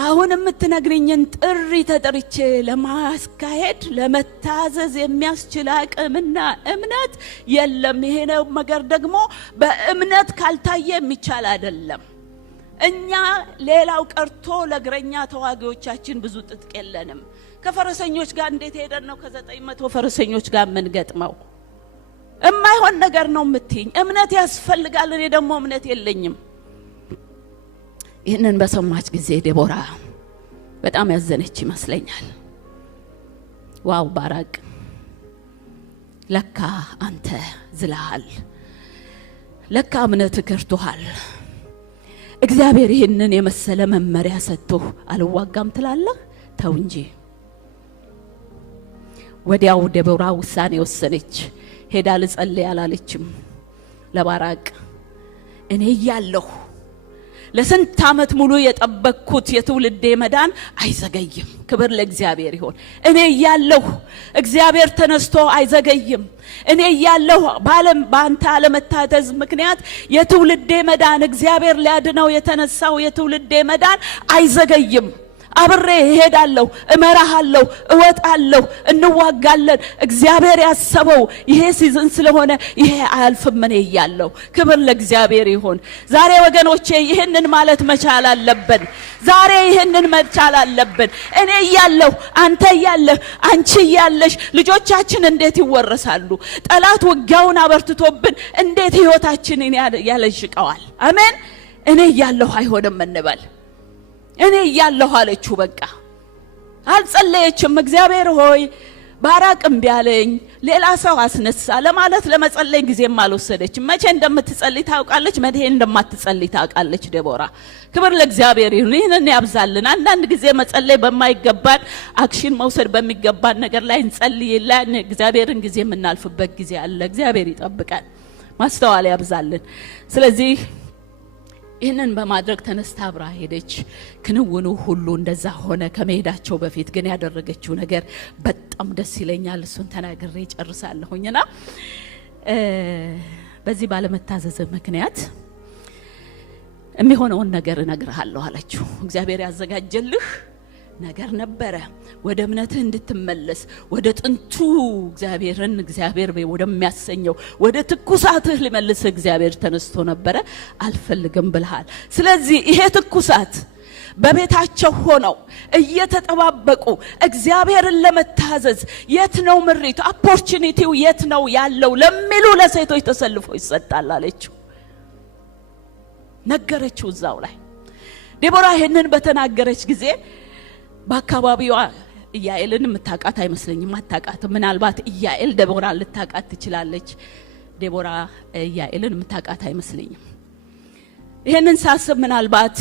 አሁን የምትነግሪኝን ጥሪ ተጠርቼ ለማስካሄድ ለመታዘዝ የሚያስችል አቅምና እምነት የለም። ይሄ ነው ነገር ደግሞ በእምነት ካልታየ የሚቻል አይደለም። እኛ ሌላው ቀርቶ ለግረኛ ተዋጊዎቻችን ብዙ ጥጥቅ የለንም። ከፈረሰኞች ጋር እንዴት ሄደን ነው ከ900 ፈረሰኞች ጋር ምን ገጥመው? እማይሆን ነገር ነው የምትይኝ። እምነት ያስፈልጋል። እኔ ደግሞ እምነት የለኝም። ይህንን በሰማች ጊዜ ዴቦራ በጣም ያዘነች ይመስለኛል። ዋው ባራቅ ለካ አንተ ዝለሃል፣ ለካ እምነት ከርቶሃል። እግዚአብሔር ይህንን የመሰለ መመሪያ ሰጥቶ አልዋጋም ትላለህ? ተው እንጂ። ወዲያው ዴቦራ ውሳኔ ወሰነች። ሄዳ ልጸልይ አላለችም ለባራቅ። እኔ ያለሁ ለስንት ዓመት ሙሉ የጠበቅኩት የትውልዴ መዳን አይዘገይም። ክብር ለእግዚአብሔር ይሁን። እኔ ያለሁ እግዚአብሔር ተነስቶ አይዘገይም። እኔ ያለሁ ባንተ አለመታዘዝ ምክንያት የትውልዴ መዳን እግዚአብሔር ሊያድነው የተነሳው የትውልዴ መዳን አይዘገይም። አብሬ እሄዳለሁ፣ እመራሃለሁ፣ እወጣለሁ፣ እንዋጋለን። እግዚአብሔር ያሰበው ይሄ ሲዝን ስለሆነ ይሄ አያልፍም። እኔ ያለሁ ክብር ለእግዚአብሔር ይሁን። ዛሬ ወገኖቼ ይሄንን ማለት መቻል አለብን። ዛሬ ይሄንን መቻል አለብን። እኔ ያለሁ፣ አንተ ያለህ፣ አንቺ ያለሽ ልጆቻችን እንዴት ይወረሳሉ? ጠላት ውጊያውን አበርትቶብን እንዴት ህይወታችንን ያለሽቀዋል? አሜን። እኔ ያለሁ አይሆንም እንበል። እኔ ያለሁ አለችው። በቃ አልጸለየችም። እግዚአብሔር ሆይ ባራቅም ቢያለኝ ሌላ ሰው አስነሳ ለማለት ለመጸለይ ጊዜም አልወሰደችም። መቼ እንደምትጸልይ ታውቃለች፣ መቼ እንደማትጸልይ ታውቃለች ዴቦራ። ክብር ለእግዚአብሔር ይሁን። ይህንን ያብዛልን። አንዳንድ ጊዜ መጸለይ በማይገባን አክሽን መውሰድ በሚገባን ነገር ላይ እንጸልይላን እግዚአብሔርን ጊዜ የምናልፍበት ጊዜ አለ። እግዚአብሔር ይጠብቃል፣ ማስተዋል ያብዛልን። ስለዚህ ይህንን በማድረግ ተነስታ አብራ ሄደች። ክንውኑ ሁሉ እንደዛ ሆነ። ከመሄዳቸው በፊት ግን ያደረገችው ነገር በጣም ደስ ይለኛል። እሱን ተናግሬ ጨርሳለሁኝና በዚህ ባለመታዘዝ ምክንያት የሚሆነውን ነገር እነግርሃለሁ አለችው። እግዚአብሔር ያዘጋጀልህ ነገር ነበረ። ወደ እምነትህ እንድትመለስ ወደ ጥንቱ እግዚአብሔር ወደሚያሰኘው ወደ ትኩሳትህ ሊመልስህ እግዚአብሔር ተነስቶ ነበረ። አልፈልግም ብለሃል። ስለዚህ ይሄ ትኩሳት በቤታቸው ሆነው እየተጠባበቁ እግዚአብሔርን ለመታዘዝ የት ነው ምሪቱ ኦፖርቹኒቲው የት ነው ያለው ለሚሉ ለሴቶች ተሰልፎ ይሰጣል አለችው። ነገረችው እዛው ላይ። ዴቦራ ይሄንን በተናገረች ጊዜ በአካባቢዋ ኢያኤልን የምታቃት አይመስለኝም። አታቃት። ምናልባት ኢያኤል ዴቦራ ልታቃት ትችላለች። ዴቦራ ኢያኤልን የምታቃት አይመስለኝም። ይሄንን ሳስብ ምናልባት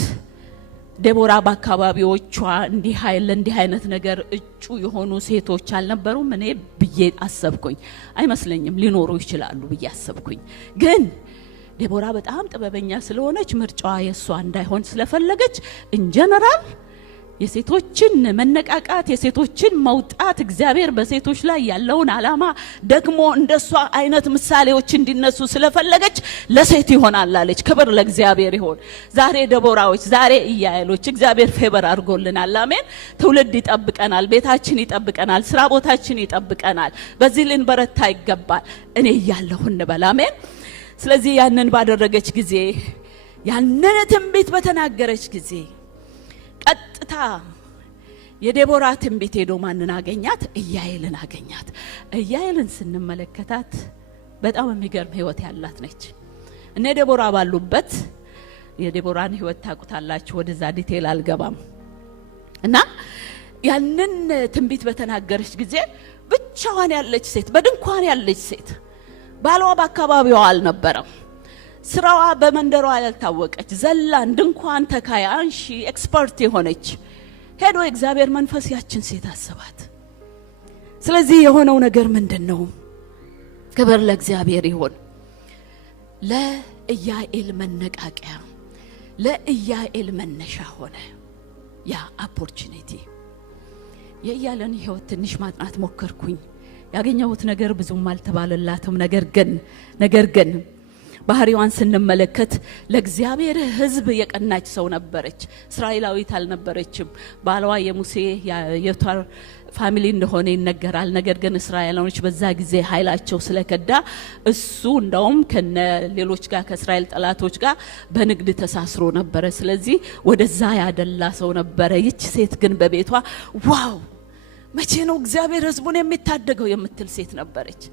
ዴቦራ በአካባቢዎቿ እንዲህ አይነት ነገር እጩ የሆኑ ሴቶች አልነበሩም እኔ ብዬ አሰብኩኝ። አይመስለኝም፣ ሊኖሩ ይችላሉ ብዬ አሰብኩኝ። ግን ዴቦራ በጣም ጥበበኛ ስለሆነች ምርጫዋ የሷ እንዳይሆን ስለፈለገች ኢንጀነራል የሴቶችን መነቃቃት የሴቶችን መውጣት እግዚአብሔር በሴቶች ላይ ያለውን ዓላማ ደግሞ እንደሷ አይነት ምሳሌዎች እንዲነሱ ስለፈለገች ለሴት ይሆናል አለች። ክብር ለእግዚአብሔር ይሁን። ዛሬ ዴቦራዎች፣ ዛሬ ኢያኤሎች እግዚአብሔር ፌቨር አድርጎልናል። አሜን። ትውልድ ይጠብቀናል፣ ቤታችን ይጠብቀናል፣ ስራ ቦታችን ይጠብቀናል። በዚህ ልንበረታ ይገባል። እኔ እያለሁ እንበል። አሜን። ስለዚህ ያንን ባደረገች ጊዜ ያንን ትንቢት በተናገረች ጊዜ ቀጥታ የዴቦራ ትንቢት ሄዶ ማንን አገኛት? ኢያኤልን አገኛት። ኢያኤልን ስንመለከታት በጣም የሚገርም ህይወት ያላት ነች። እነ ዴቦራ ባሉበት የዴቦራን ህይወት ታውቁታላችሁ። ወደዛ ዲቴል አልገባም። እና ያንን ትንቢት በተናገረች ጊዜ ብቻዋን ያለች ሴት፣ በድንኳን ያለች ሴት፣ ባሏ በአካባቢዋ አልነበረም። ስራዋ በመንደሯ ያልታወቀች፣ ዘላን ድንኳን ተካያ አንሺ ኤክስፐርት የሆነች ሄዶ እግዚአብሔር መንፈስ ያችን ሴት አሰባት። ስለዚህ የሆነው ነገር ምንድነው? ክብር ለእግዚአብሔር ይሁን። ለኢያኤል መነቃቂያ፣ ለኢያኤል መነሻ ሆነ ያ ኦፖርቹኒቲ። የኢያኤልን ህይወት ትንሽ ማጥናት ሞከርኩኝ። ያገኘሁት ነገር ብዙም አልተባለላትም። ነገር ግን ባህሪዋን ስንመለከት ለእግዚአብሔር ህዝብ የቀናች ሰው ነበረች። እስራኤላዊት አልነበረችም። ባሏ የሙሴ የቷር ፋሚሊ እንደሆነ ይነገራል። ነገር ግን እስራኤላውያን በዛ ጊዜ ኃይላቸው ስለከዳ እሱ እንደውም ከሌሎች ጋር ከእስራኤል ጠላቶች ጋር በንግድ ተሳስሮ ነበረ። ስለዚህ ወደዛ ያደላ ሰው ነበረ። ይች ሴት ግን በቤቷ ዋው መቼ ነው እግዚአብሔር ህዝቡን የሚታደገው የምትል ሴት ነበረች።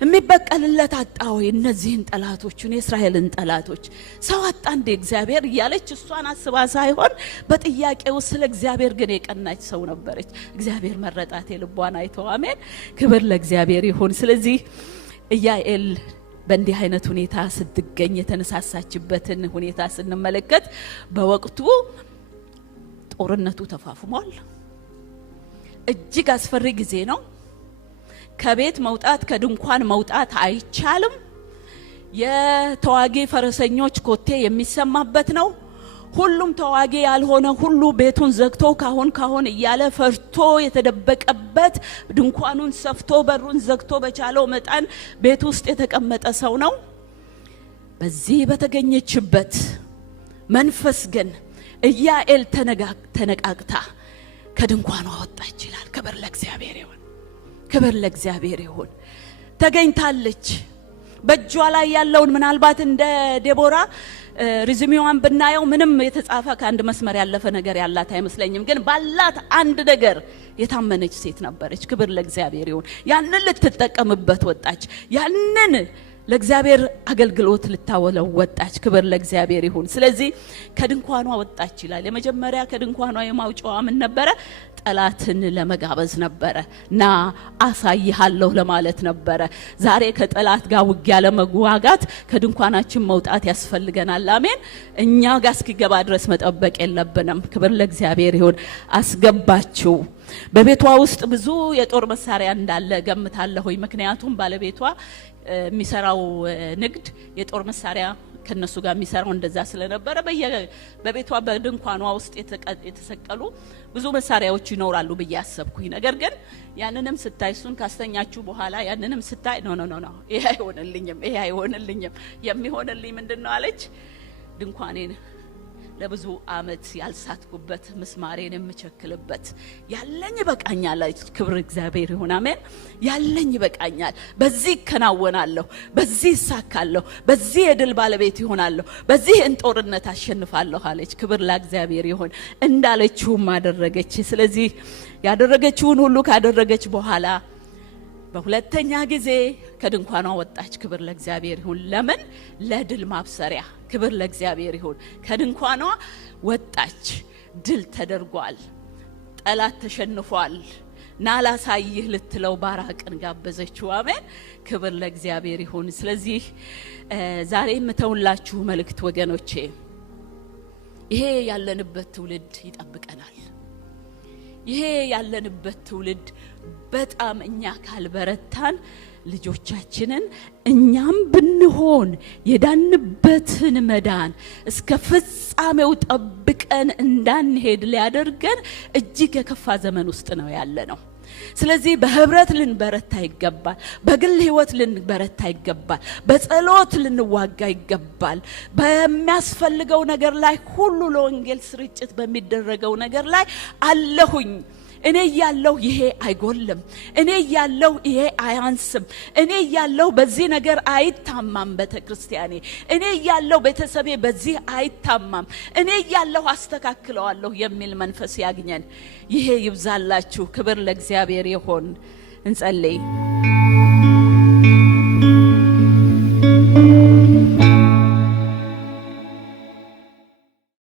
የሚበቀልለት አጣው እነዚህን ጠላቶቹን የእስራኤልን ጠላቶች ሰው አጣ እንደ እግዚአብሔር እያለች እሷን አስባ ሳይሆን በጥያቄው ስለ እግዚአብሔር ግን የቀናች ሰው ነበረች። እግዚአብሔር መረጣት የልቧን አይቶ። አሜን። ክብር ለእግዚአብሔር ይሁን። ስለዚህ ኢያኤል በእንዲህ አይነት ሁኔታ ስትገኝ የተነሳሳችበትን ሁኔታ ስንመለከት በወቅቱ ጦርነቱ ተፋፍሟል። እጅግ አስፈሪ ጊዜ ነው። ከቤት መውጣት ከድንኳን መውጣት አይቻልም። የተዋጊ ፈረሰኞች ኮቴ የሚሰማበት ነው። ሁሉም ተዋጊ ያልሆነ ሁሉ ቤቱን ዘግቶ ካሁን እያለ ፈርቶ የተደበቀበት ድንኳኑን ሰፍቶ በሩን ዘግቶ በቻለው መጠን ቤት ውስጥ የተቀመጠ ሰው ነው። በዚህ በተገኘችበት መንፈስ ግን ኢያኤል ተነቃቅታ ከድንኳኗ ወጣች ይላል። ክብር ለእግዚአብሔር ይሁን፣ ክብር ለእግዚአብሔር ይሁን። ተገኝታለች። በእጇ ላይ ያለውን ምናልባት እንደ ዴቦራ ሪዝሚዋን ብናየው ምንም የተጻፈ ከአንድ መስመር ያለፈ ነገር ያላት አይመስለኝም። ግን ባላት አንድ ነገር የታመነች ሴት ነበረች። ክብር ለእግዚአብሔር ይሁን። ያንን ልትጠቀምበት ወጣች። ያንን ለእግዚአብሔር አገልግሎት ልታወለው ወጣች። ክብር ለእግዚአብሔር ይሁን። ስለዚህ ከድንኳኗ ወጣች ይላል። የመጀመሪያ ከድንኳኗ የማውጫዋ ምን ነበረ? ጠላትን ለመጋበዝ ነበረ። ና አሳይሃለሁ ለማለት ነበረ። ዛሬ ከጠላት ጋር ውጊያ ለመዋጋት ከድንኳናችን መውጣት ያስፈልገናል። አሜን። እኛ ጋር እስኪገባ ድረስ መጠበቅ የለብንም። ክብር ለእግዚአብሔር ይሁን። አስገባችው። በቤቷ ውስጥ ብዙ የጦር መሳሪያ እንዳለ ገምታለሁ። ምክንያቱም ባለቤቷ የሚሰራው ንግድ የጦር መሳሪያ ከነሱ ጋር የሚሰራው እንደዛ ስለነበረ በቤቷ በድንኳኗ ውስጥ የተሰቀሉ ብዙ መሳሪያዎች ይኖራሉ ብዬ አሰብኩኝ። ነገር ግን ያንንም ስታይ እሱን ካስተኛችሁ በኋላ ያንንም ስታይ ኖ ይሄ አይሆንልኝም የሚሆንልኝ ምንድነው አለች። ድንኳኔን ለብዙ አመት ያልሳትኩበት ምስማሬን የምቸክልበት ያለኝ ይበቃኛል። ክብር እግዚአብሔር ይሁን። አሜን። ያለኝ ይበቃኛል። በዚህ ከናወናለሁ፣ በዚህ ሳካለሁ፣ በዚህ የድል ባለቤት ይሆናለሁ፣ በዚህ እንጦርነት አሸንፋለሁ አለች። ክብር ለእግዚአብሔር ይሁን። እንዳለችውም አደረገች። ስለዚህ ያደረገችውን ሁሉ ካደረገች በኋላ በሁለተኛ ጊዜ ከድንኳኗ ወጣች። ክብር ለእግዚአብሔር ይሁን። ለምን? ለድል ማብሰሪያ። ክብር ለእግዚአብሔር ይሁን። ከድንኳኗ ወጣች። ድል ተደርጓል። ጠላት ተሸንፏል። ናላሳይህ ልትለው ባራቅን ጋበዘችው። አሜን። ክብር ለእግዚአብሔር ይሁን። ስለዚህ ዛሬ የምተውላችሁ መልእክት ወገኖቼ፣ ይሄ ያለንበት ትውልድ ይጠብቀናል። ይሄ ያለንበት ትውልድ በጣም እኛ ካልበረታን ልጆቻችንን እኛም ብንሆን የዳንበትን መዳን እስከ ፍጻሜው ጠብቀን እንዳንሄድ ሊያደርገን እጅግ የከፋ ዘመን ውስጥ ነው ያለነው። ስለዚህ በህብረት ልንበረታ ይገባል። በግል ህይወት ልንበረታ ይገባል። በጸሎት ልንዋጋ ይገባል። በሚያስፈልገው ነገር ላይ ሁሉ ለወንጌል ስርጭት በሚደረገው ነገር ላይ አለሁኝ። እኔ ያለው ይሄ አይጎልም፣ እኔ ያለው ይሄ አያንስም፣ እኔ ያለው በዚህ ነገር አይታማም፣ በተክርስቲያኔ እኔ ያለው ቤተሰቤ በዚህ አይታማም፣ እኔ ያለው አስተካክለዋለሁ የሚል መንፈስ ያግኘን። ይሄ ይብዛላችሁ። ክብር ለእግዚአብሔር ይሁን። እንጸልይ።